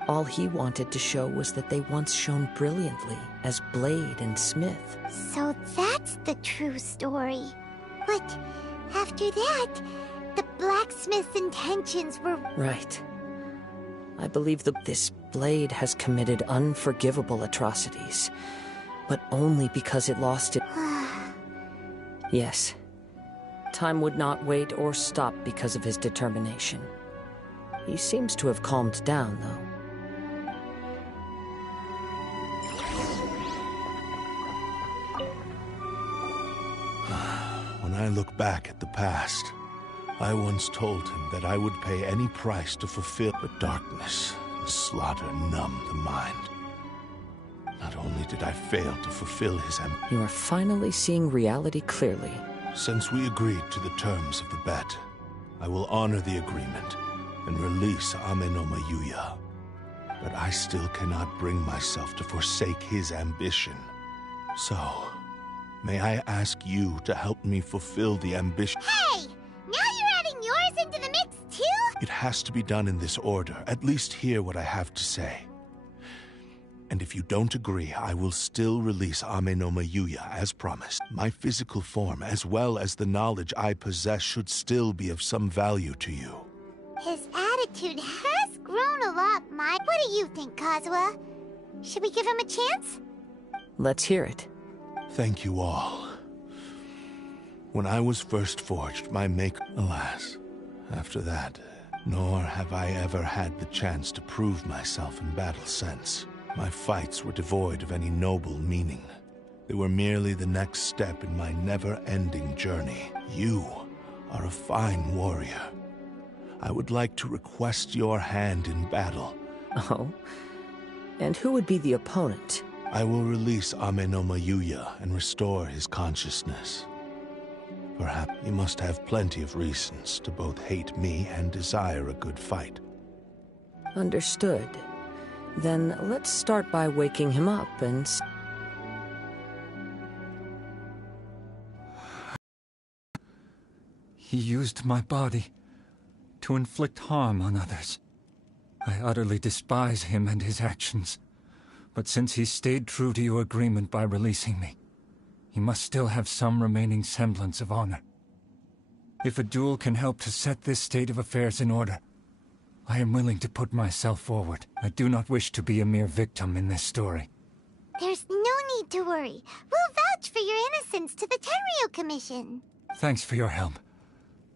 All he wanted to show was that they once shone brilliantly as blade and smith. So that's the true story. But after that, the blacksmith's intentions were... Right. I believe this blade has committed unforgivable atrocities, but only because it lost it. Yes. Time would not wait or stop because of his determination. He seems to have calmed down, though. When I look back at the past, I once told him that I would pay any price to fulfill, but darkness and slaughter numbed the mind. Not only did I fail to fulfill his ambition... You are finally seeing reality clearly. Since we agreed to the terms of the bet, I will honor the agreement and release Amenoma Yuya. But I still cannot bring myself to forsake his ambition. So, may I ask you to help me fulfill the ambition? Hey! Now you're adding yours into the mix, too? It has to be done in this order. At least hear what I have to say. And if you don't agree, I will still release Amenoma Yuya as promised. My physical form, as well as the knowledge I possess, should still be of some value to you. His attitude has grown a lot, Mike. What do you think, Kazuha? Should we give him a chance? Let's hear it. Thank you all. When I was first forged, my maker... Alas, after that, nor have I ever had the chance to prove myself in battle since. My fights were devoid of any noble meaning. They were merely the next step in my never-ending journey. You are a fine warrior. I would like to request your hand in battle. Oh? And who would be the opponent? I will release Amenoma Yuya and restore his consciousness. Perhaps he must have plenty of reasons to both hate me and desire a good fight. Understood. Then let's start by waking him up and... He used my body to inflict harm on others. I utterly despise him and his actions. But since he stayed true to your agreement by releasing me, he must still have some remaining semblance of honor. If a duel can help to set this state of affairs in order, I am willing to put myself forward. I do not wish to be a mere victim in this story. There's no need to worry. We'll vouch for your innocence to the Tenryo Commission. Thanks for your help.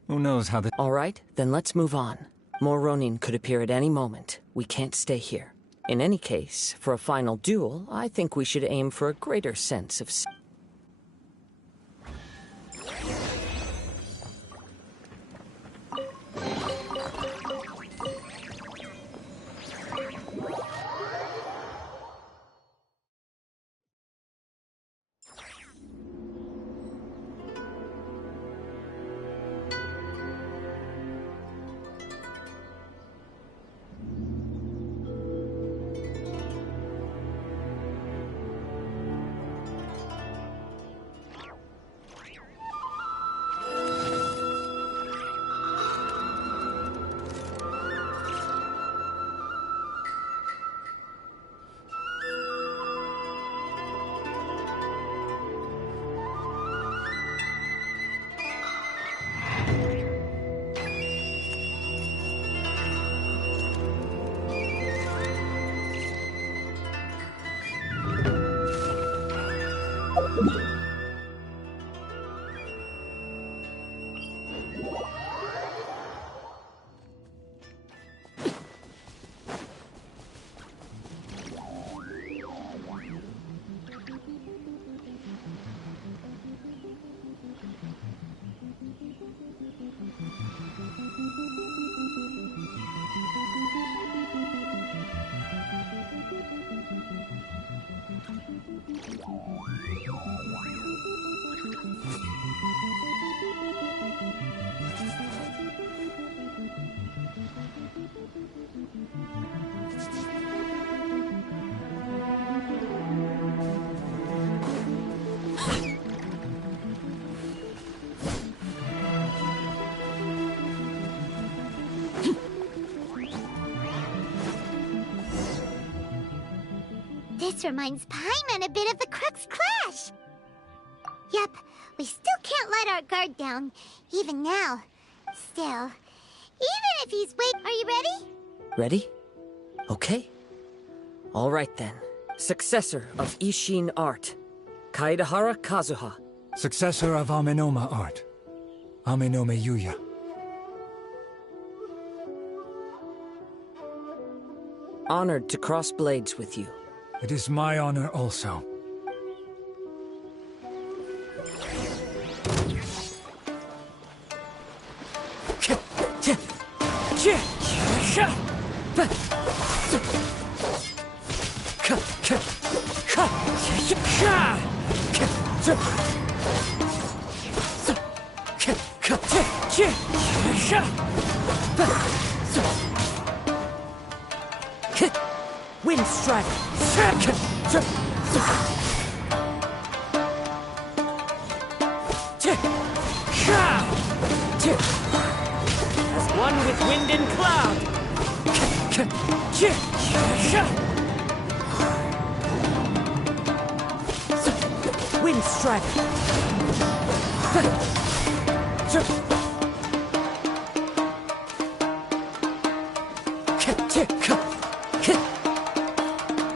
Who knows how the... All right, then let's move on. More Ronin could appear at any moment. We can't stay here. In any case, for a final duel, I think we should aim for a greater sense of... This reminds Paimon a bit of the Crux Clash. Yep, we still can't let our guard down, even now. Still, even if he's are you ready? Ready? Okay. All right then. Successor of Ishin art, Kaedahara Kazuha. Successor of Amenoma art, Amenoma Yuya. Honored to cross blades with you. It is my honor also. Wind strike. As one with wind and cloud. Wind strike.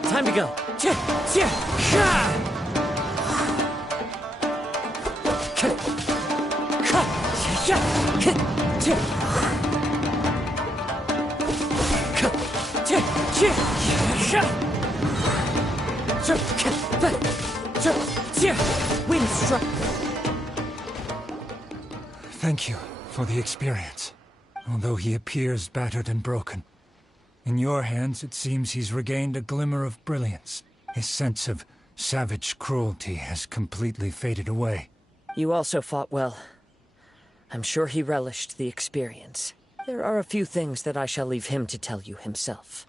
Time to go. Wind strike. Thank you for the experience, although he appears battered and broken. In your hands, it seems he's regained a glimmer of brilliance. His sense of savage cruelty has completely faded away. You also fought well. I'm sure he relished the experience. There are a few things that I shall leave him to tell you himself.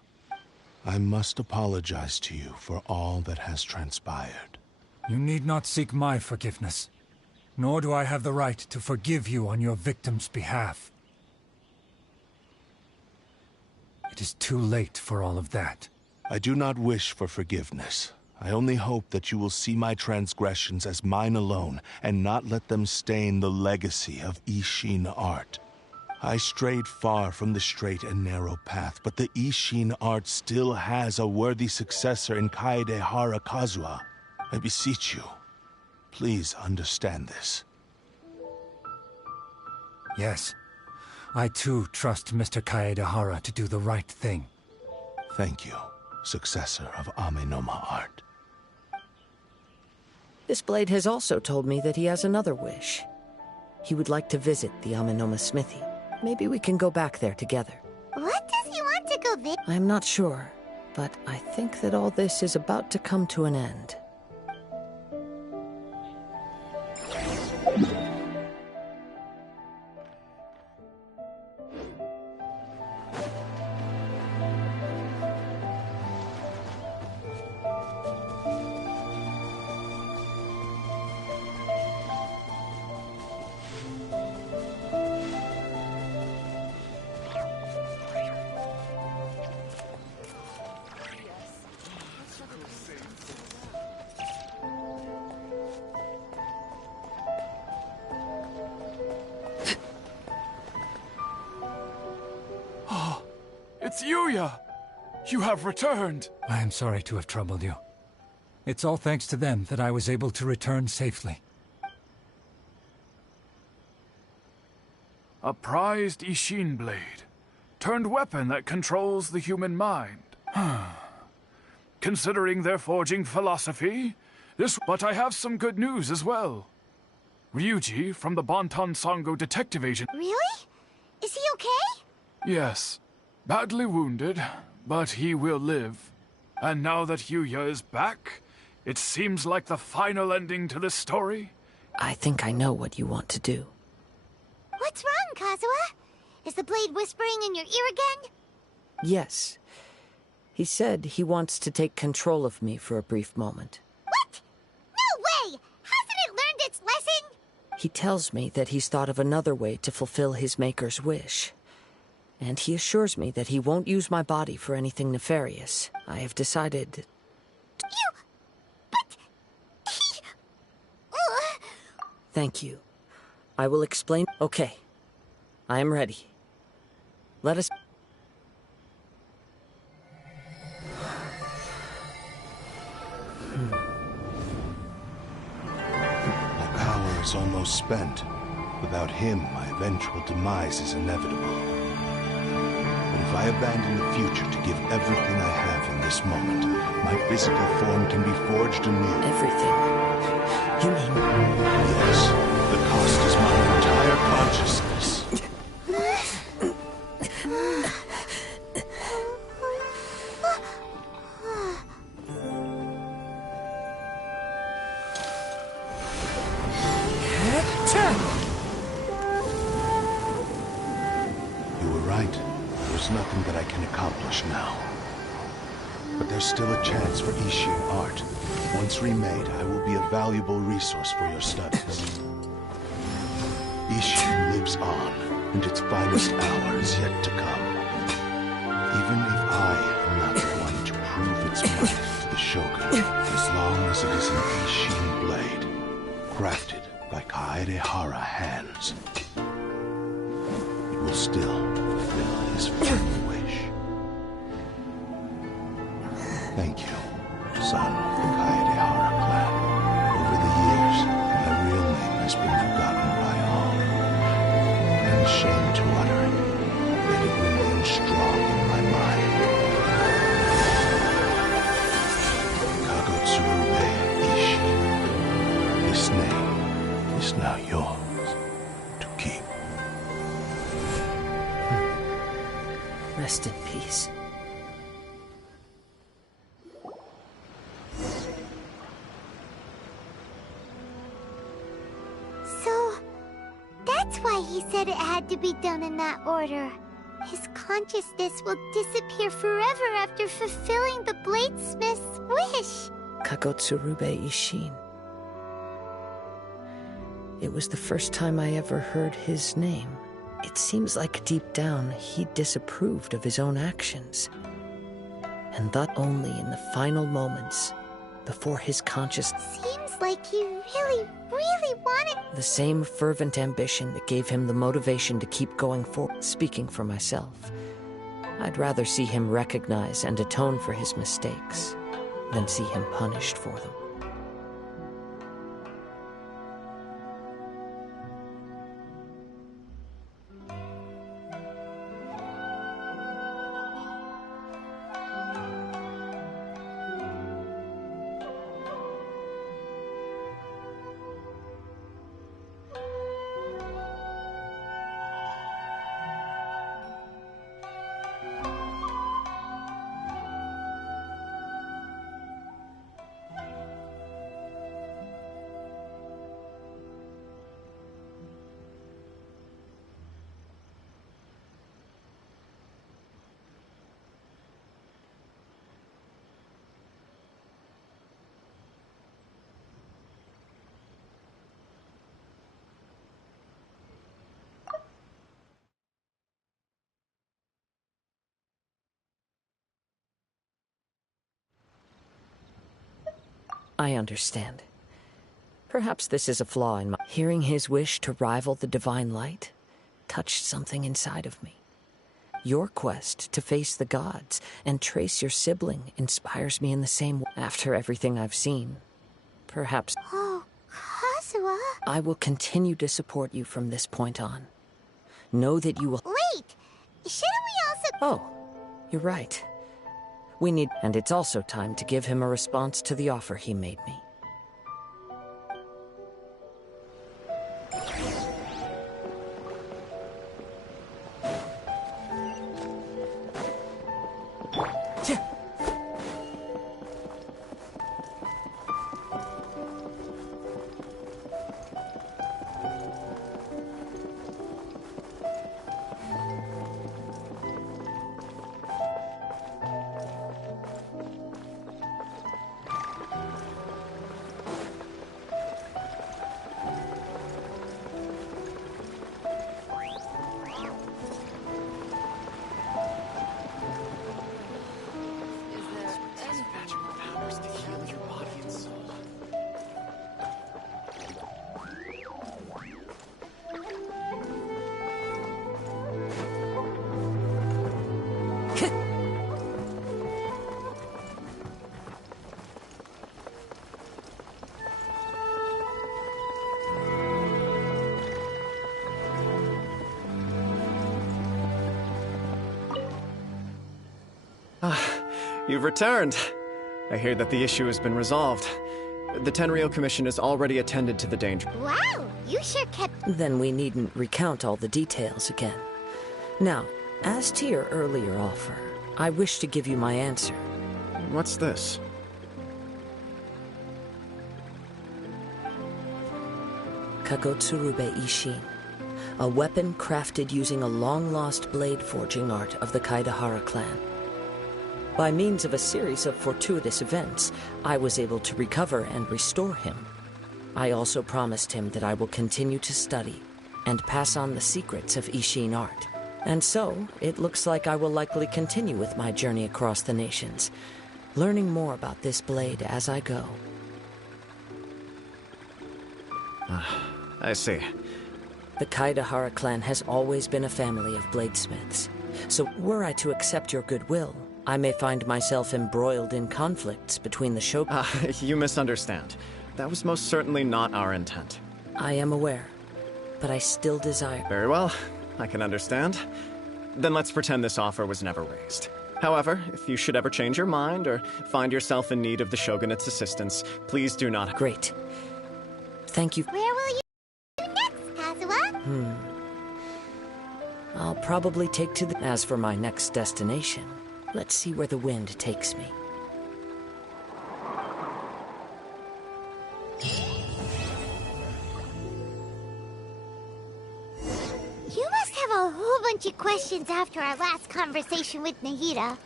I must apologize to you for all that has transpired. You need not seek my forgiveness, nor do I have the right to forgive you on your victim's behalf. It is too late for all of that. I do not wish for forgiveness. I only hope that you will see my transgressions as mine alone, and not let them stain the legacy of Ishin art. I strayed far from the straight and narrow path, but the Ishin art still has a worthy successor in Kaedehara Kazuha. I beseech you, please understand this. Yes, I too trust Mr. Kaedehara to do the right thing. Thank you, successor of Amenoma art. This blade has also told me that he has another wish. He would like to visit the Amenoma smithy. Maybe we can go back there together. What does he want to go visit? I'm not sure, but I think that all this is about to come to an end. It's Yuya! You have returned! I am sorry to have troubled you. It's all thanks to them that I was able to return safely. A prized Ishin blade, turned weapon that controls the human mind. Considering their forging philosophy, but I have some good news as well. Ryuji from the Bantan Sango Detective Agent. Really? Is he okay? Yes. Badly wounded, but he will live. And now that Yuya is back, it seems like the final ending to this story. I think I know what you want to do. What's wrong, Kazuha? Is the blade whispering in your ear again? Yes. He said he wants to take control of me for a brief moment. What? No way! Hasn't it learned its lesson? He tells me that he's thought of another way to fulfill his maker's wish. And he assures me that he won't use my body for anything nefarious. I have decided... But... he... Thank you. I will explain... Okay. I am ready. Let us... My power is almost spent. Without him, my eventual demise is inevitable. If I abandon the future to give everything I have in this moment, my physical form can be forged anew. Everything? You mean... Yes. The cost is my entire consciousness. You were right. There's nothing that I can accomplish now. But there's still a chance for Ishin art. Once remade, I will be a valuable resource for your studies. Ishin lives on, and its finest hour is yet to come. Even if I am not the one to prove its might to the Shogun, as long as it is an Ishin blade, crafted by Kaedehara hands, it will still fulfill his final wish. Thank you, son of the Kaedehara clan. Over the years, my real name has been forgotten by all. I am ashamed to utter it, yet it remains strong in my mind. Kagotsurube Ishin. This name is now yours to keep. Rest in peace. So, that's why he said it had to be done in that order. His consciousness will disappear forever after fulfilling the bladesmith's wish. Kagotsurube Ishin. It was the first time I ever heard his name. It seems like deep down he disapproved of his own actions. And that only in the final moments, before his consciousness. Seems like he really wanted... The same fervent ambition that gave him the motivation to keep going forward. Speaking for myself, I'd rather see him recognize and atone for his mistakes than see him punished for them. I understand. Perhaps this is a flaw in my... Hearing his wish to rival the divine light touched something inside of me. Your quest to face the gods and trace your sibling inspires me in the same way. After everything I've seen, perhaps... Oh, Kazuha... I will continue to support you from this point on. Know that you will... Wait! Shouldn't we also... Oh, you're right. We need... And it's also time to give him a response to the offer he made me. You've returned. I hear that the issue has been resolved. The Tenryou Commission has already attended to the danger. Wow, you sure kept... Then we needn't recount all the details again. Now, as to your earlier offer, I wish to give you my answer. What's this? Kagotsurube Ishin. A weapon crafted using a long-lost blade forging art of the Kaidahara clan. By means of a series of fortuitous events, I was able to recover and restore him. I also promised him that I will continue to study and pass on the secrets of Ishin art. And so, it looks like I will likely continue with my journey across the nations, learning more about this blade as I go. I see. The Kaidahara clan has always been a family of bladesmiths, so were I to accept your goodwill, I may find myself embroiled in conflicts between the shogun... You misunderstand. That was most certainly not our intent. I am aware, but I still desire... Very well. I can understand. Then let's pretend this offer was never raised. However, if you should ever change your mind or find yourself in need of the shogunate's assistance, please do not... Great. Thank you. Where will you go next, Kazuha? I'll probably take to the... As for my next destination, let's see where the wind takes me. You must have a whole bunch of questions after our last conversation with Nahida.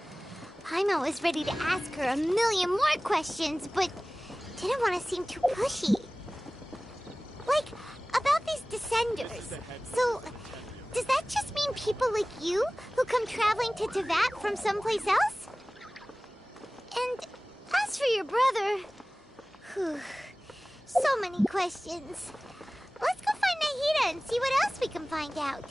Paimon was ready to ask her a million more questions, but didn't want to seem too pushy. Like, about these Descenders. So, does that just mean people like you who come traveling to Teyvat from someplace else? And as for your brother... Whew, so many questions. Let's go find Nahida and see what else we can find out.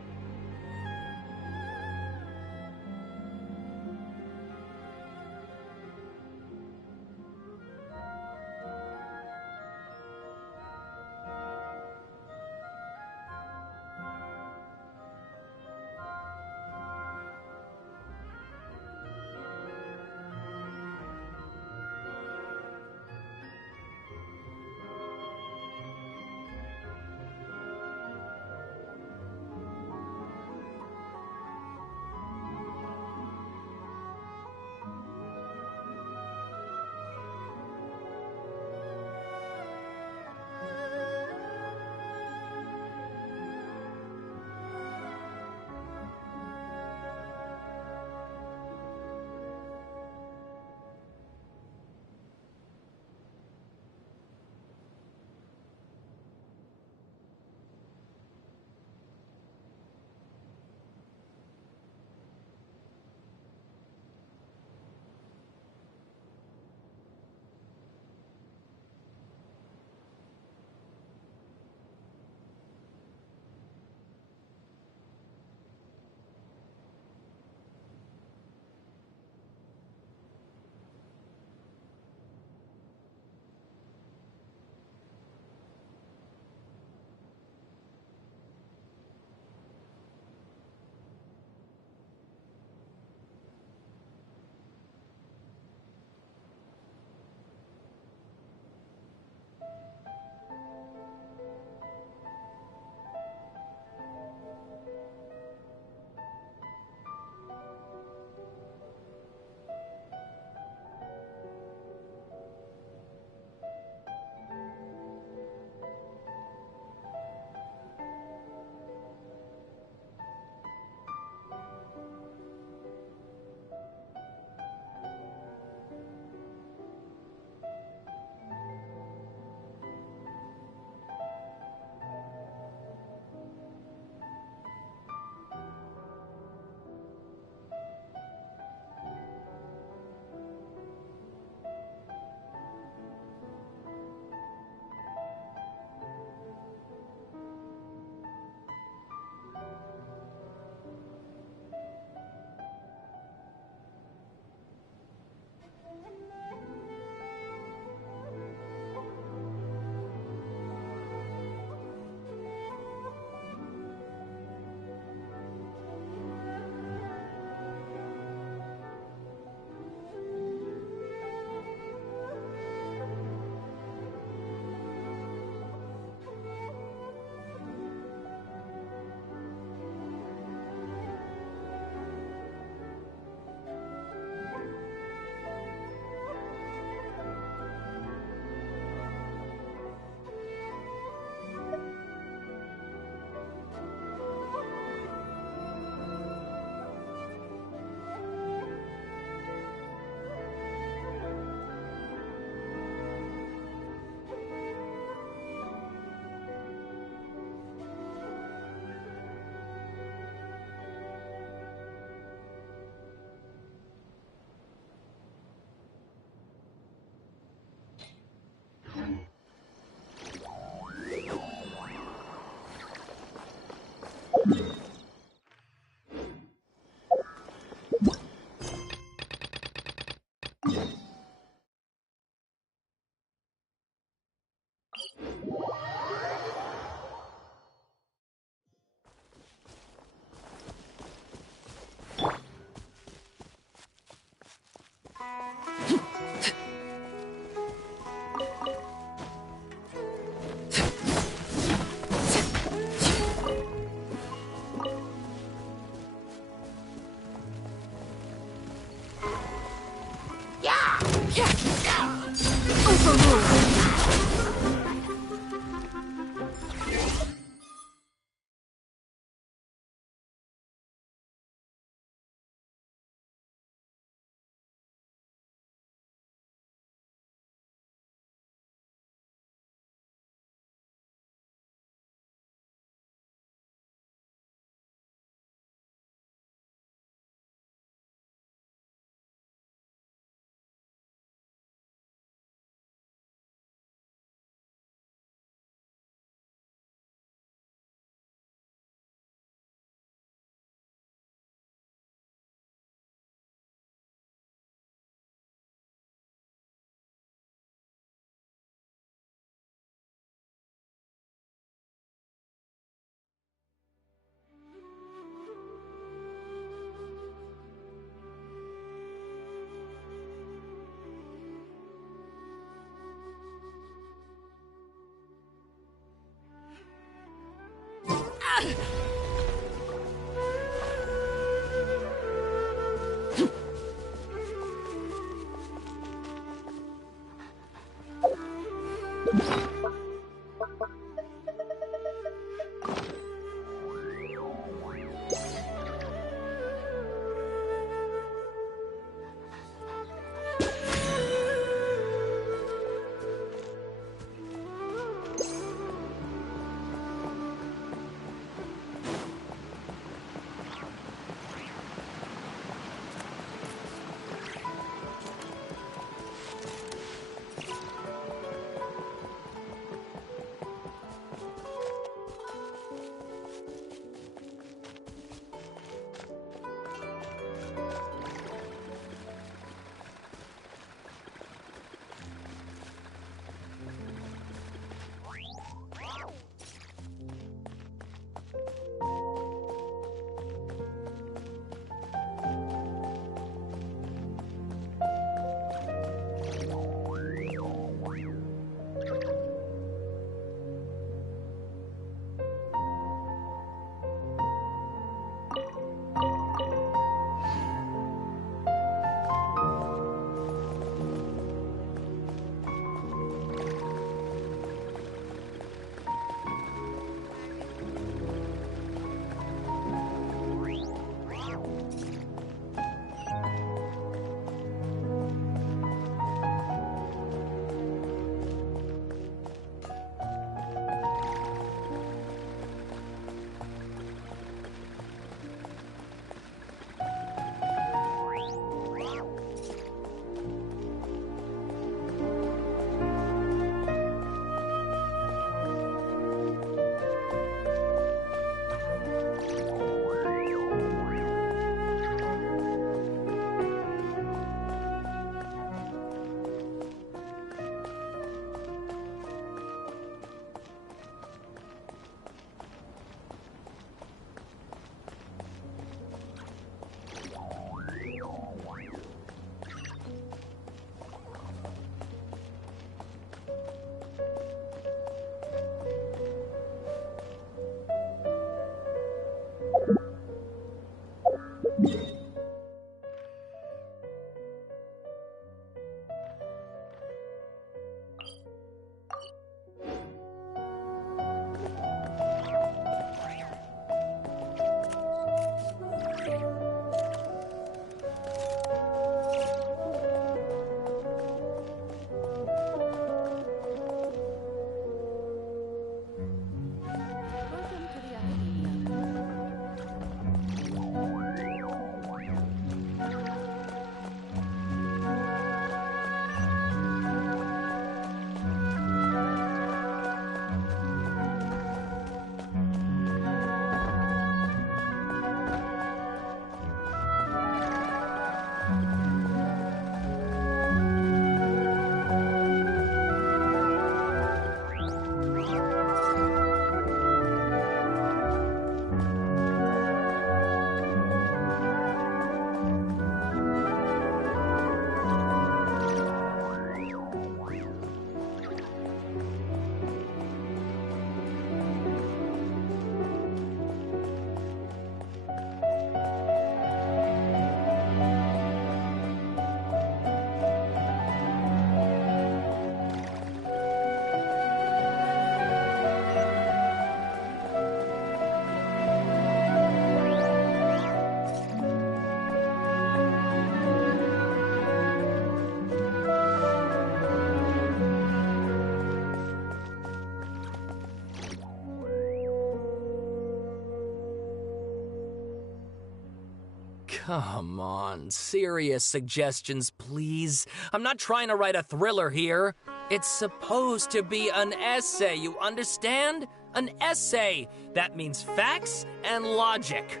come on. Serious suggestions, please. I'm not trying to write a thriller here. It's supposed to be an essay, you understand? An essay. That means facts and logic.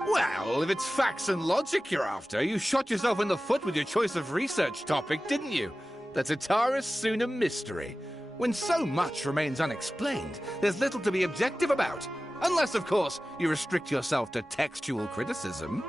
Well, if it's facts and logic you're after, you shot yourself in the foot with your choice of research topic, didn't you? The Tataris Suna mystery. When so much remains unexplained, there's little to be objective about. Unless, of course, you restrict yourself to textual criticism.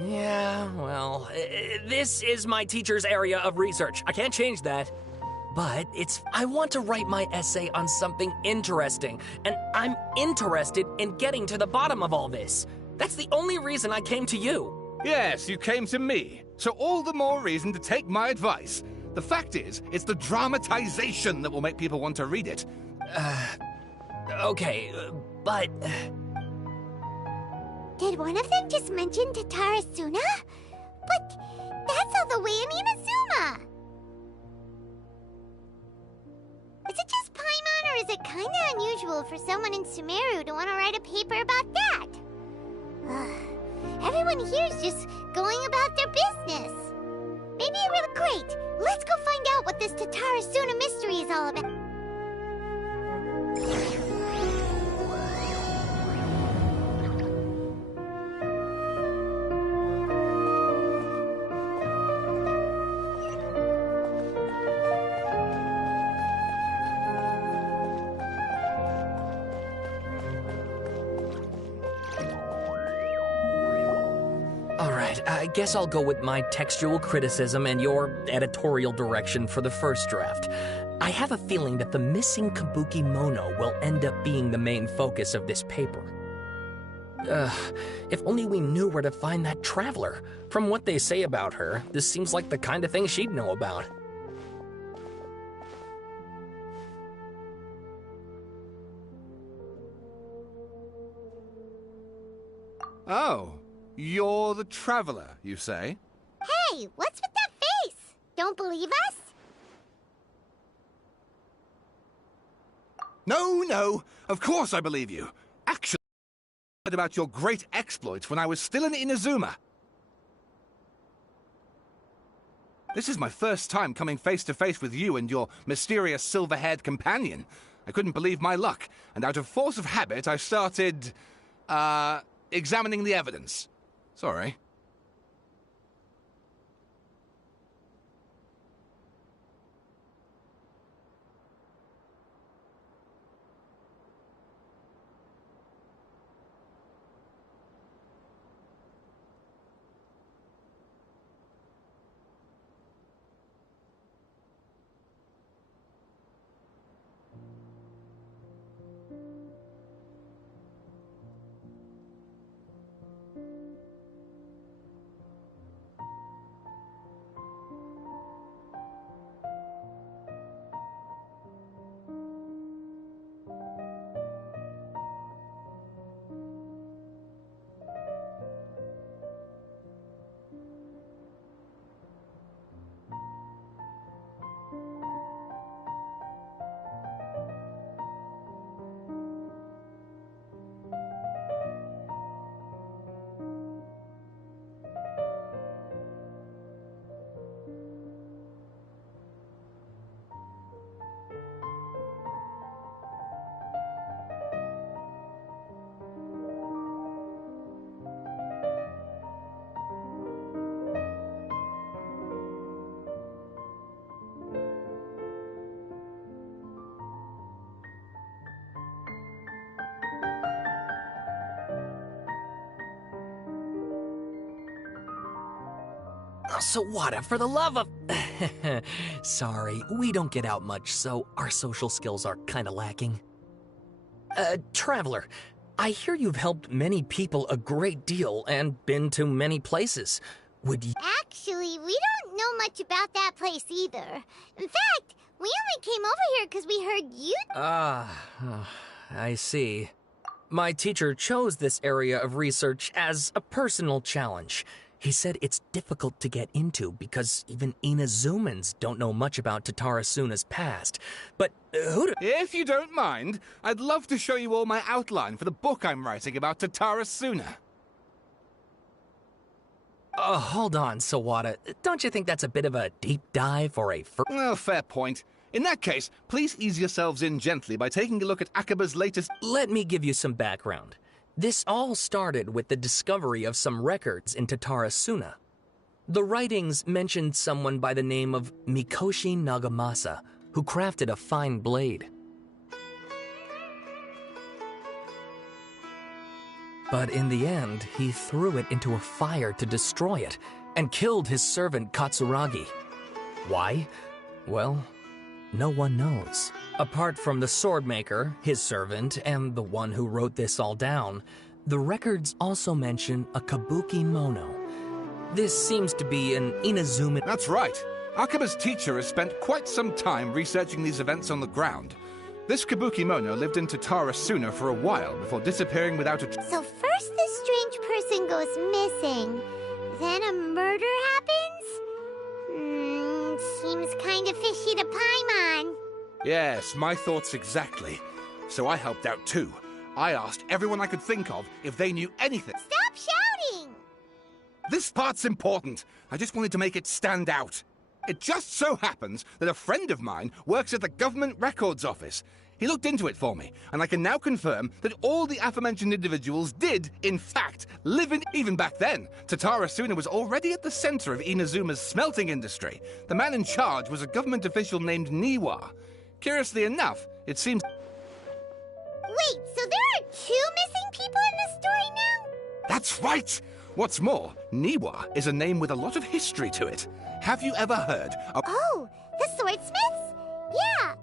Yeah, well, this is my teacher's area of research. I can't change that. But I want to write my essay on something interesting, and I'm interested in getting to the bottom of all this. That's the only reason I came to you. Yes, you came to me. So all the more reason to take my advice. The fact is, it's the dramatization that will make people want to read it. Okay, but... Did one of them just mention Tatarasuna? But that's all the way in Inazuma! Is it just Paimon, or is it kinda unusual for someone in Sumeru to want to write a paper about that? Everyone here's just going about their business. Maybe it really great. Let's go find out what this Tatarasuna mystery is all about. I guess I'll go with my textual criticism and your editorial direction for the first draft. I have a feeling that the missing Kabuki Mono will end up being the main focus of this paper. If only we knew where to find that traveler. From what they say about her, this seems like the kind of thing she'd know about. Oh. You're the traveler, you say? Hey, what's with that face? Don't believe us? No, of course I believe you. Actually, I heard about your great exploits when I was still in Inazuma. This is my first time coming face to face with you and your mysterious silver-haired companion. I couldn't believe my luck, and out of force of habit, I started, examining the evidence. Sorry. Sawada, for the love of... Sorry, we don't get out much, so our social skills are kinda lacking. Traveler, I hear you've helped many people a great deal and been to many places. Would you... Actually, we don't know much about that place either. In fact, we only came over here because we heard you... I see. My teacher chose this area of research as a personal challenge. He said it's difficult to get into because even Inazumans don't know much about Tatarasuna's past. But If you don't mind, I'd love to show you all my outline for the book I'm writing about Tatarasuna. Hold on, Sawada. Don't you think that's a bit of a deep dive or a... Well, fair point. In that case, please ease yourselves in gently by taking a look at Akaba's latest... Let me give you some background. This all started with the discovery of some records in Tatarasuna. The writings mentioned someone by the name of Mikoshi Nagamasa, who crafted a fine blade. But in the end, he threw it into a fire to destroy it, and killed his servant Katsuragi. Why? Well, no one knows. Apart from the swordmaker, his servant, and the one who wrote this all down, the records also mention a kabuki mono. This seems to be an Inazuma... That's right. Akaba's teacher has spent quite some time researching these events on the ground. This kabuki mono lived in Tatarasuna for a while before disappearing without a... So first this strange person goes missing, then a murder happens? Seems kind of fishy to Paimon. Yes, my thoughts exactly. So I helped out too. I asked everyone I could think of if they knew anything. Stop shouting! This part's important. I just wanted to make it stand out. It just so happens that a friend of mine works at the Government Records Office. He looked into it for me, and I can now confirm that all the aforementioned individuals did, in fact, live in... Even back then, Tatarasuna was already at the center of Inazuma's smelting industry. The man in charge was a government official named Niwa. Curiously enough, it seems... Wait, so there are 2 missing people in the story now? That's right! What's more, Niwa is a name with a lot of history to it. Have you ever heard of... Oh, the swordsmiths? Yeah,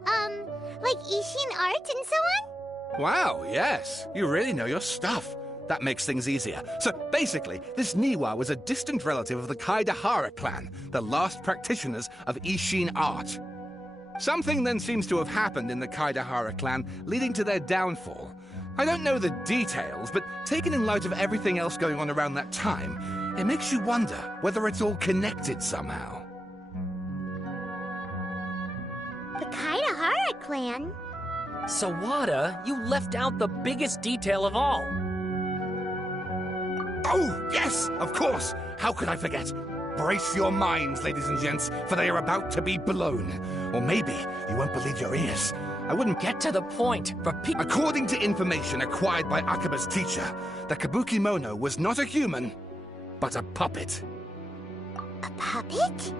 like Ishin art and so on? Wow, yes. You really know your stuff. That makes things easier. So, basically, this Niwa was a distant relative of the Kaidahara clan, the last practitioners of Ishin art. Something then seems to have happened in the Kaidahara clan, leading to their downfall. I don't know the details, but taken in light of everything else going on around that time, it makes you wonder whether it's all connected somehow. The Kaidahara clan? Sawada, you left out the biggest detail of all. Oh, yes, of course. How could I forget? Brace your minds, ladies and gents, for they are about to be blown. Or maybe you won't believe your ears. I wouldn't get to the point. According to information acquired by Akaba's teacher, the kabuki mono was not a human, but a puppet. A puppet?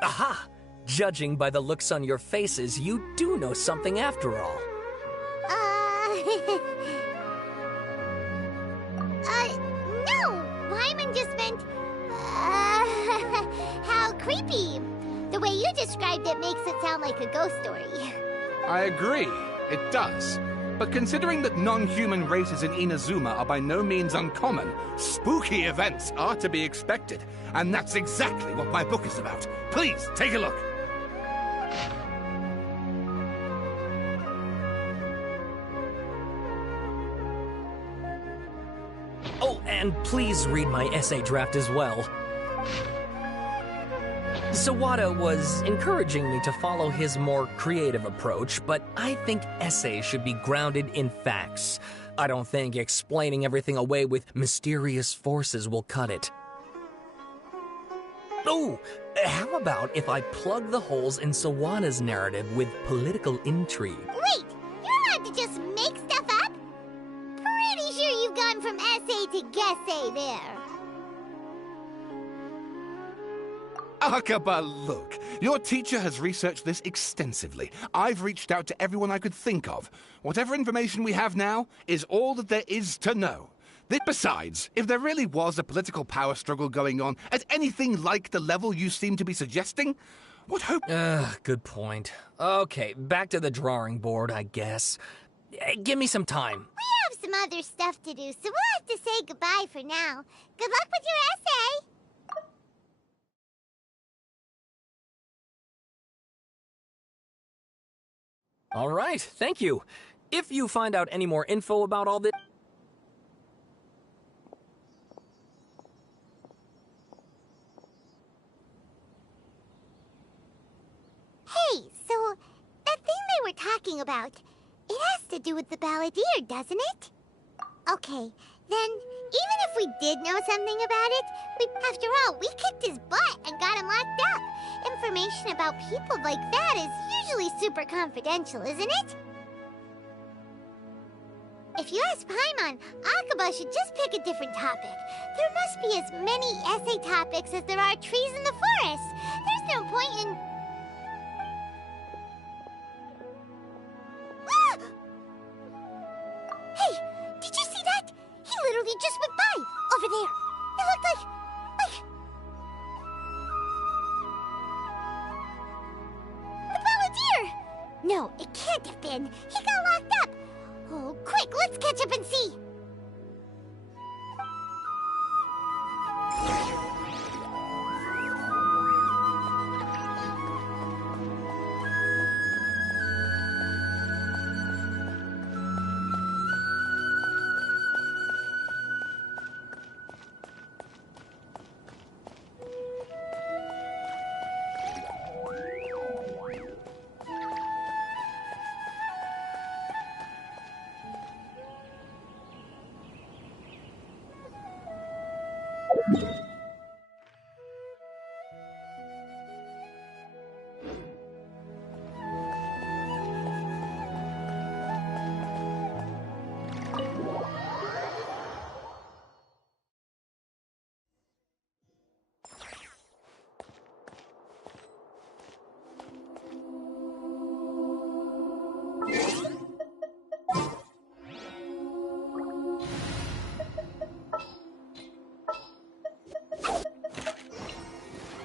Aha! Judging by the looks on your faces, you do know something after all. No! Paimon just meant, how creepy. The way you described it makes it sound like a ghost story. I agree, it does. But considering that non-human races in Inazuma are by no means uncommon, spooky events are to be expected. And that's exactly what my book is about. Please, take a look. Oh, and please read my essay draft as well. Sawada was encouraging me to follow his more creative approach, but I think essays should be grounded in facts. I don't think explaining everything away with mysterious forces will cut it. Oh, how about if I plug the holes in Sawada's narrative with political intrigue? Wait, you're allowed to just make stuff up? Pretty sure you've gone went from essay to guessay there. Akaba, look. Your teacher has researched this extensively. I've reached out to everyone I could think of. Whatever information we have now is all that there is to know. Besides, if there really was a political power struggle going on at anything like the level you seem to be suggesting, what hope— Good point. Okay, back to the drawing board, I guess. Give me some time. We have some other stuff to do, so we'll have to say goodbye for now. Good luck with your essay! All right, thank you. If you find out any more info about all this— Hey, so that thing they were talking about, it has to do with the balladeer, doesn't it? Okay, then even if we did know something about it, after all, we kicked his butt and got him locked up. Information about people like that is usually super confidential, isn't it? If you ask Paimon, Akaba should just pick a different topic. There must be as many essay topics as there are trees in the forest. There's no point in... Hey, did you see that? He literally just went by, over there. It looked like... the balladeer! No, it can't have been. He got locked up. Oh, quick, let's catch up and see.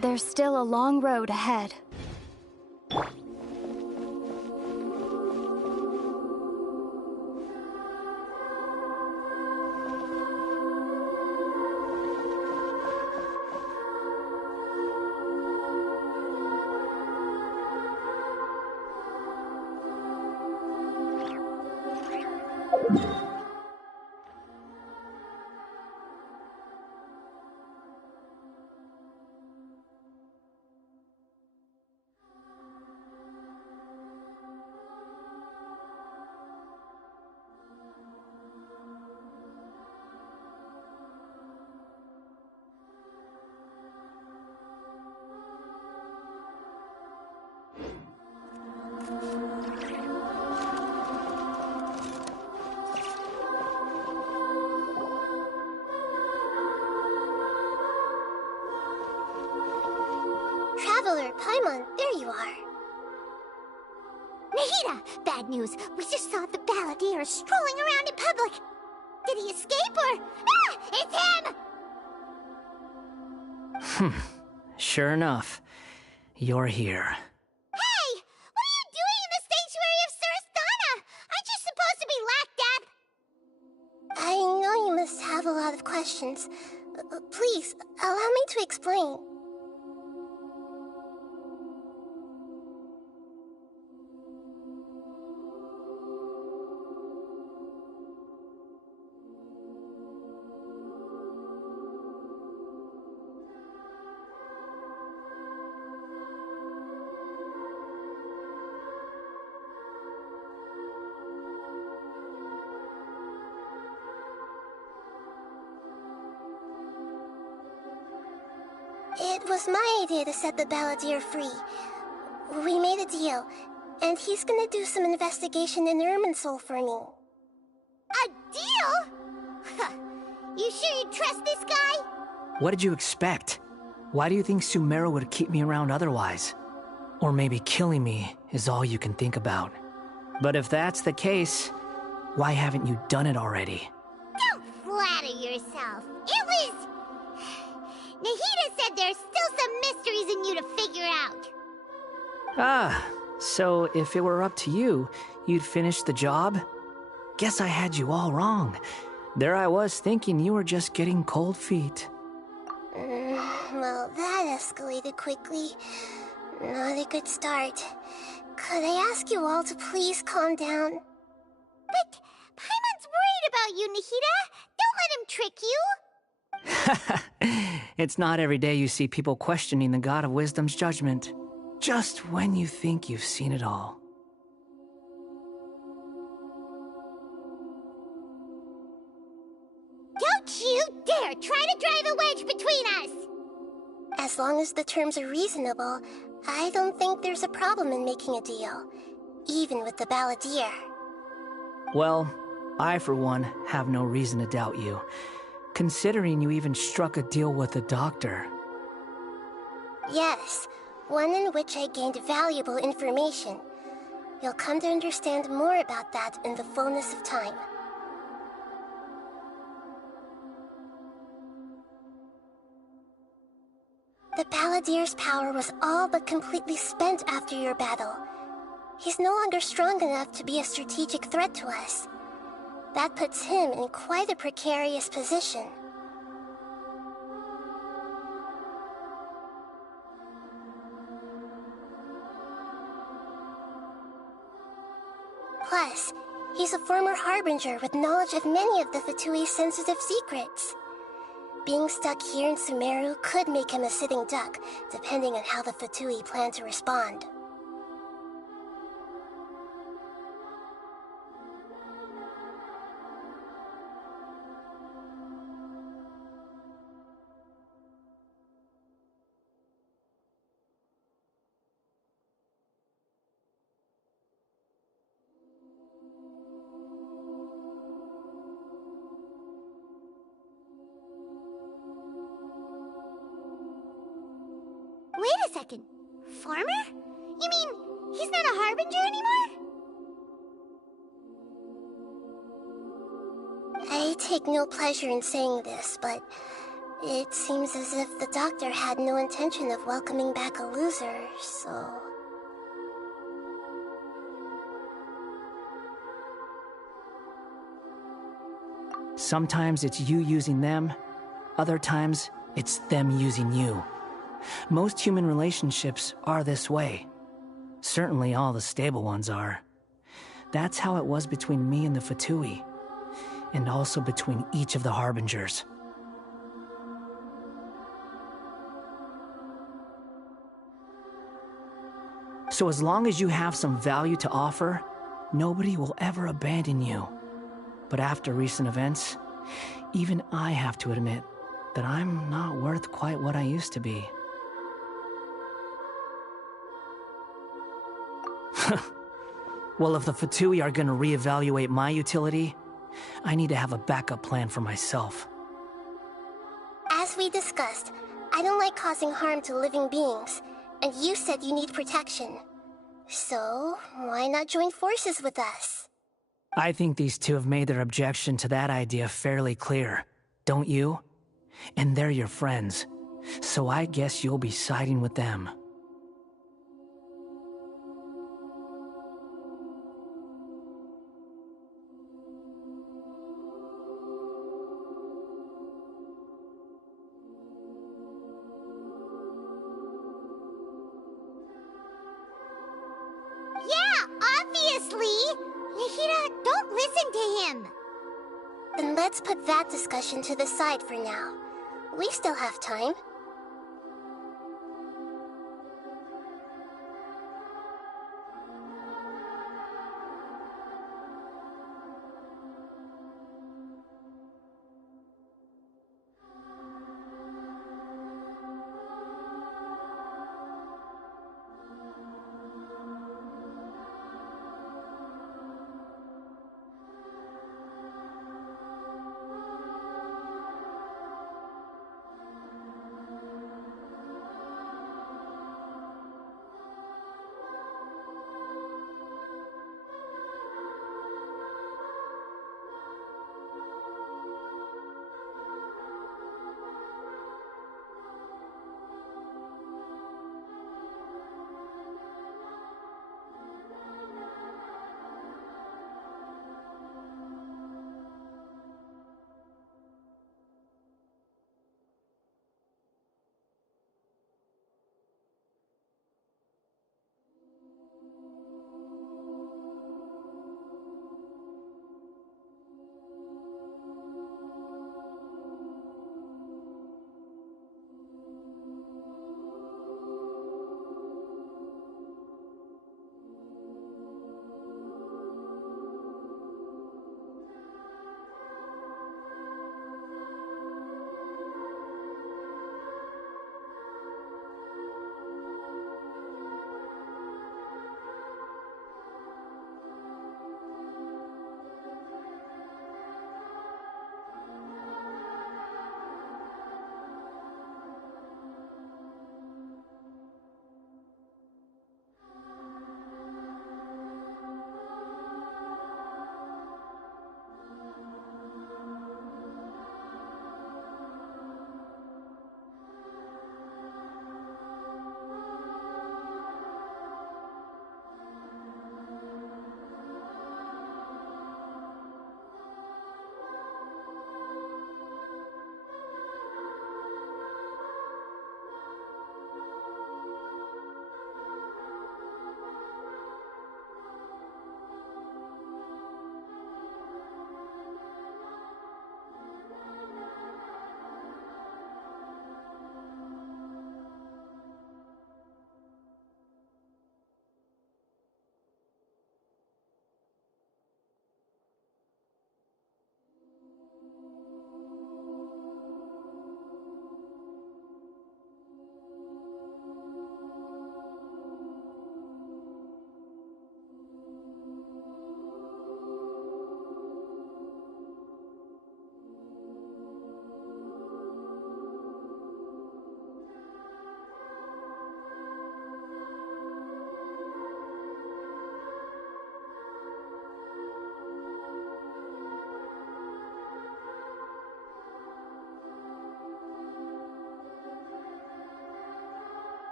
There's still a long road ahead. Traveler, Paimon, there you are. Nahida! Bad news. We just saw the balladeer strolling around in public. Did he escape or... Ah! It's him! Sure enough. You're here. Hey! What are you doing in the sanctuary of Surasthana? Aren't you supposed to be locked up? I know you must have a lot of questions. Please, allow me to explain. It was my idea to set the balladeer free. We made a deal, and he's gonna do some investigation in Irminsul for me. A deal? You sure you trust this guy? What did you expect? Why do you think Sumeru would keep me around otherwise? Or maybe killing me is all you can think about. But if that's the case, why haven't you done it already? Don't flatter yourself. It was... Nahida said there's still some mysteries in you to figure out. Ah, so if it were up to you, you'd finish the job? Guess I had you all wrong. There I was thinking you were just getting cold feet. Well, that escalated quickly. Not a good start. Could I ask you all to please calm down? But Paimon's worried about you, Nahida. Don't let him trick you. It's not every day you see people questioning the God of Wisdom's judgment. Just when you think you've seen it all. Don't you dare try to drive a wedge between us! As long as the terms are reasonable, I don't think there's a problem in making a deal. Even with the Balladeer. Well, I for one have no reason to doubt you. Considering you even struck a deal with the doctor. Yes, one in which I gained valuable information. You'll come to understand more about that in the fullness of time. The Balladeer's power was all but completely spent after your battle. He's no longer strong enough to be a strategic threat to us. That puts him in quite a precarious position. Plus, he's a former Harbinger with knowledge of many of the Fatui's sensitive secrets. Being stuck here in Sumeru could make him a sitting duck, depending on how the Fatui plan to respond. Wait a second. Farmer? You mean he's not a Harbinger anymore? I take no pleasure in saying this, but it seems as if the doctor had no intention of welcoming back a loser, so... Sometimes it's you using them, other times it's them using you. Most human relationships are this way. Certainly all the stable ones are. That's how it was between me and the Fatui, and also between each of the Harbingers. So as long as you have some value to offer, nobody will ever abandon you. But after recent events, even I have to admit that I'm not worth quite what I used to be. Well, if the Fatui are gonna reevaluate my utility, I need to have a backup plan for myself. As we discussed, I don't like causing harm to living beings, and you said you need protection. So, why not join forces with us? I think these two have made their objection to that idea fairly clear, don't you? And they're your friends, so I guess you'll be siding with them. Nahida, don't listen to him! Then let's put that discussion to the side for now. We still have time.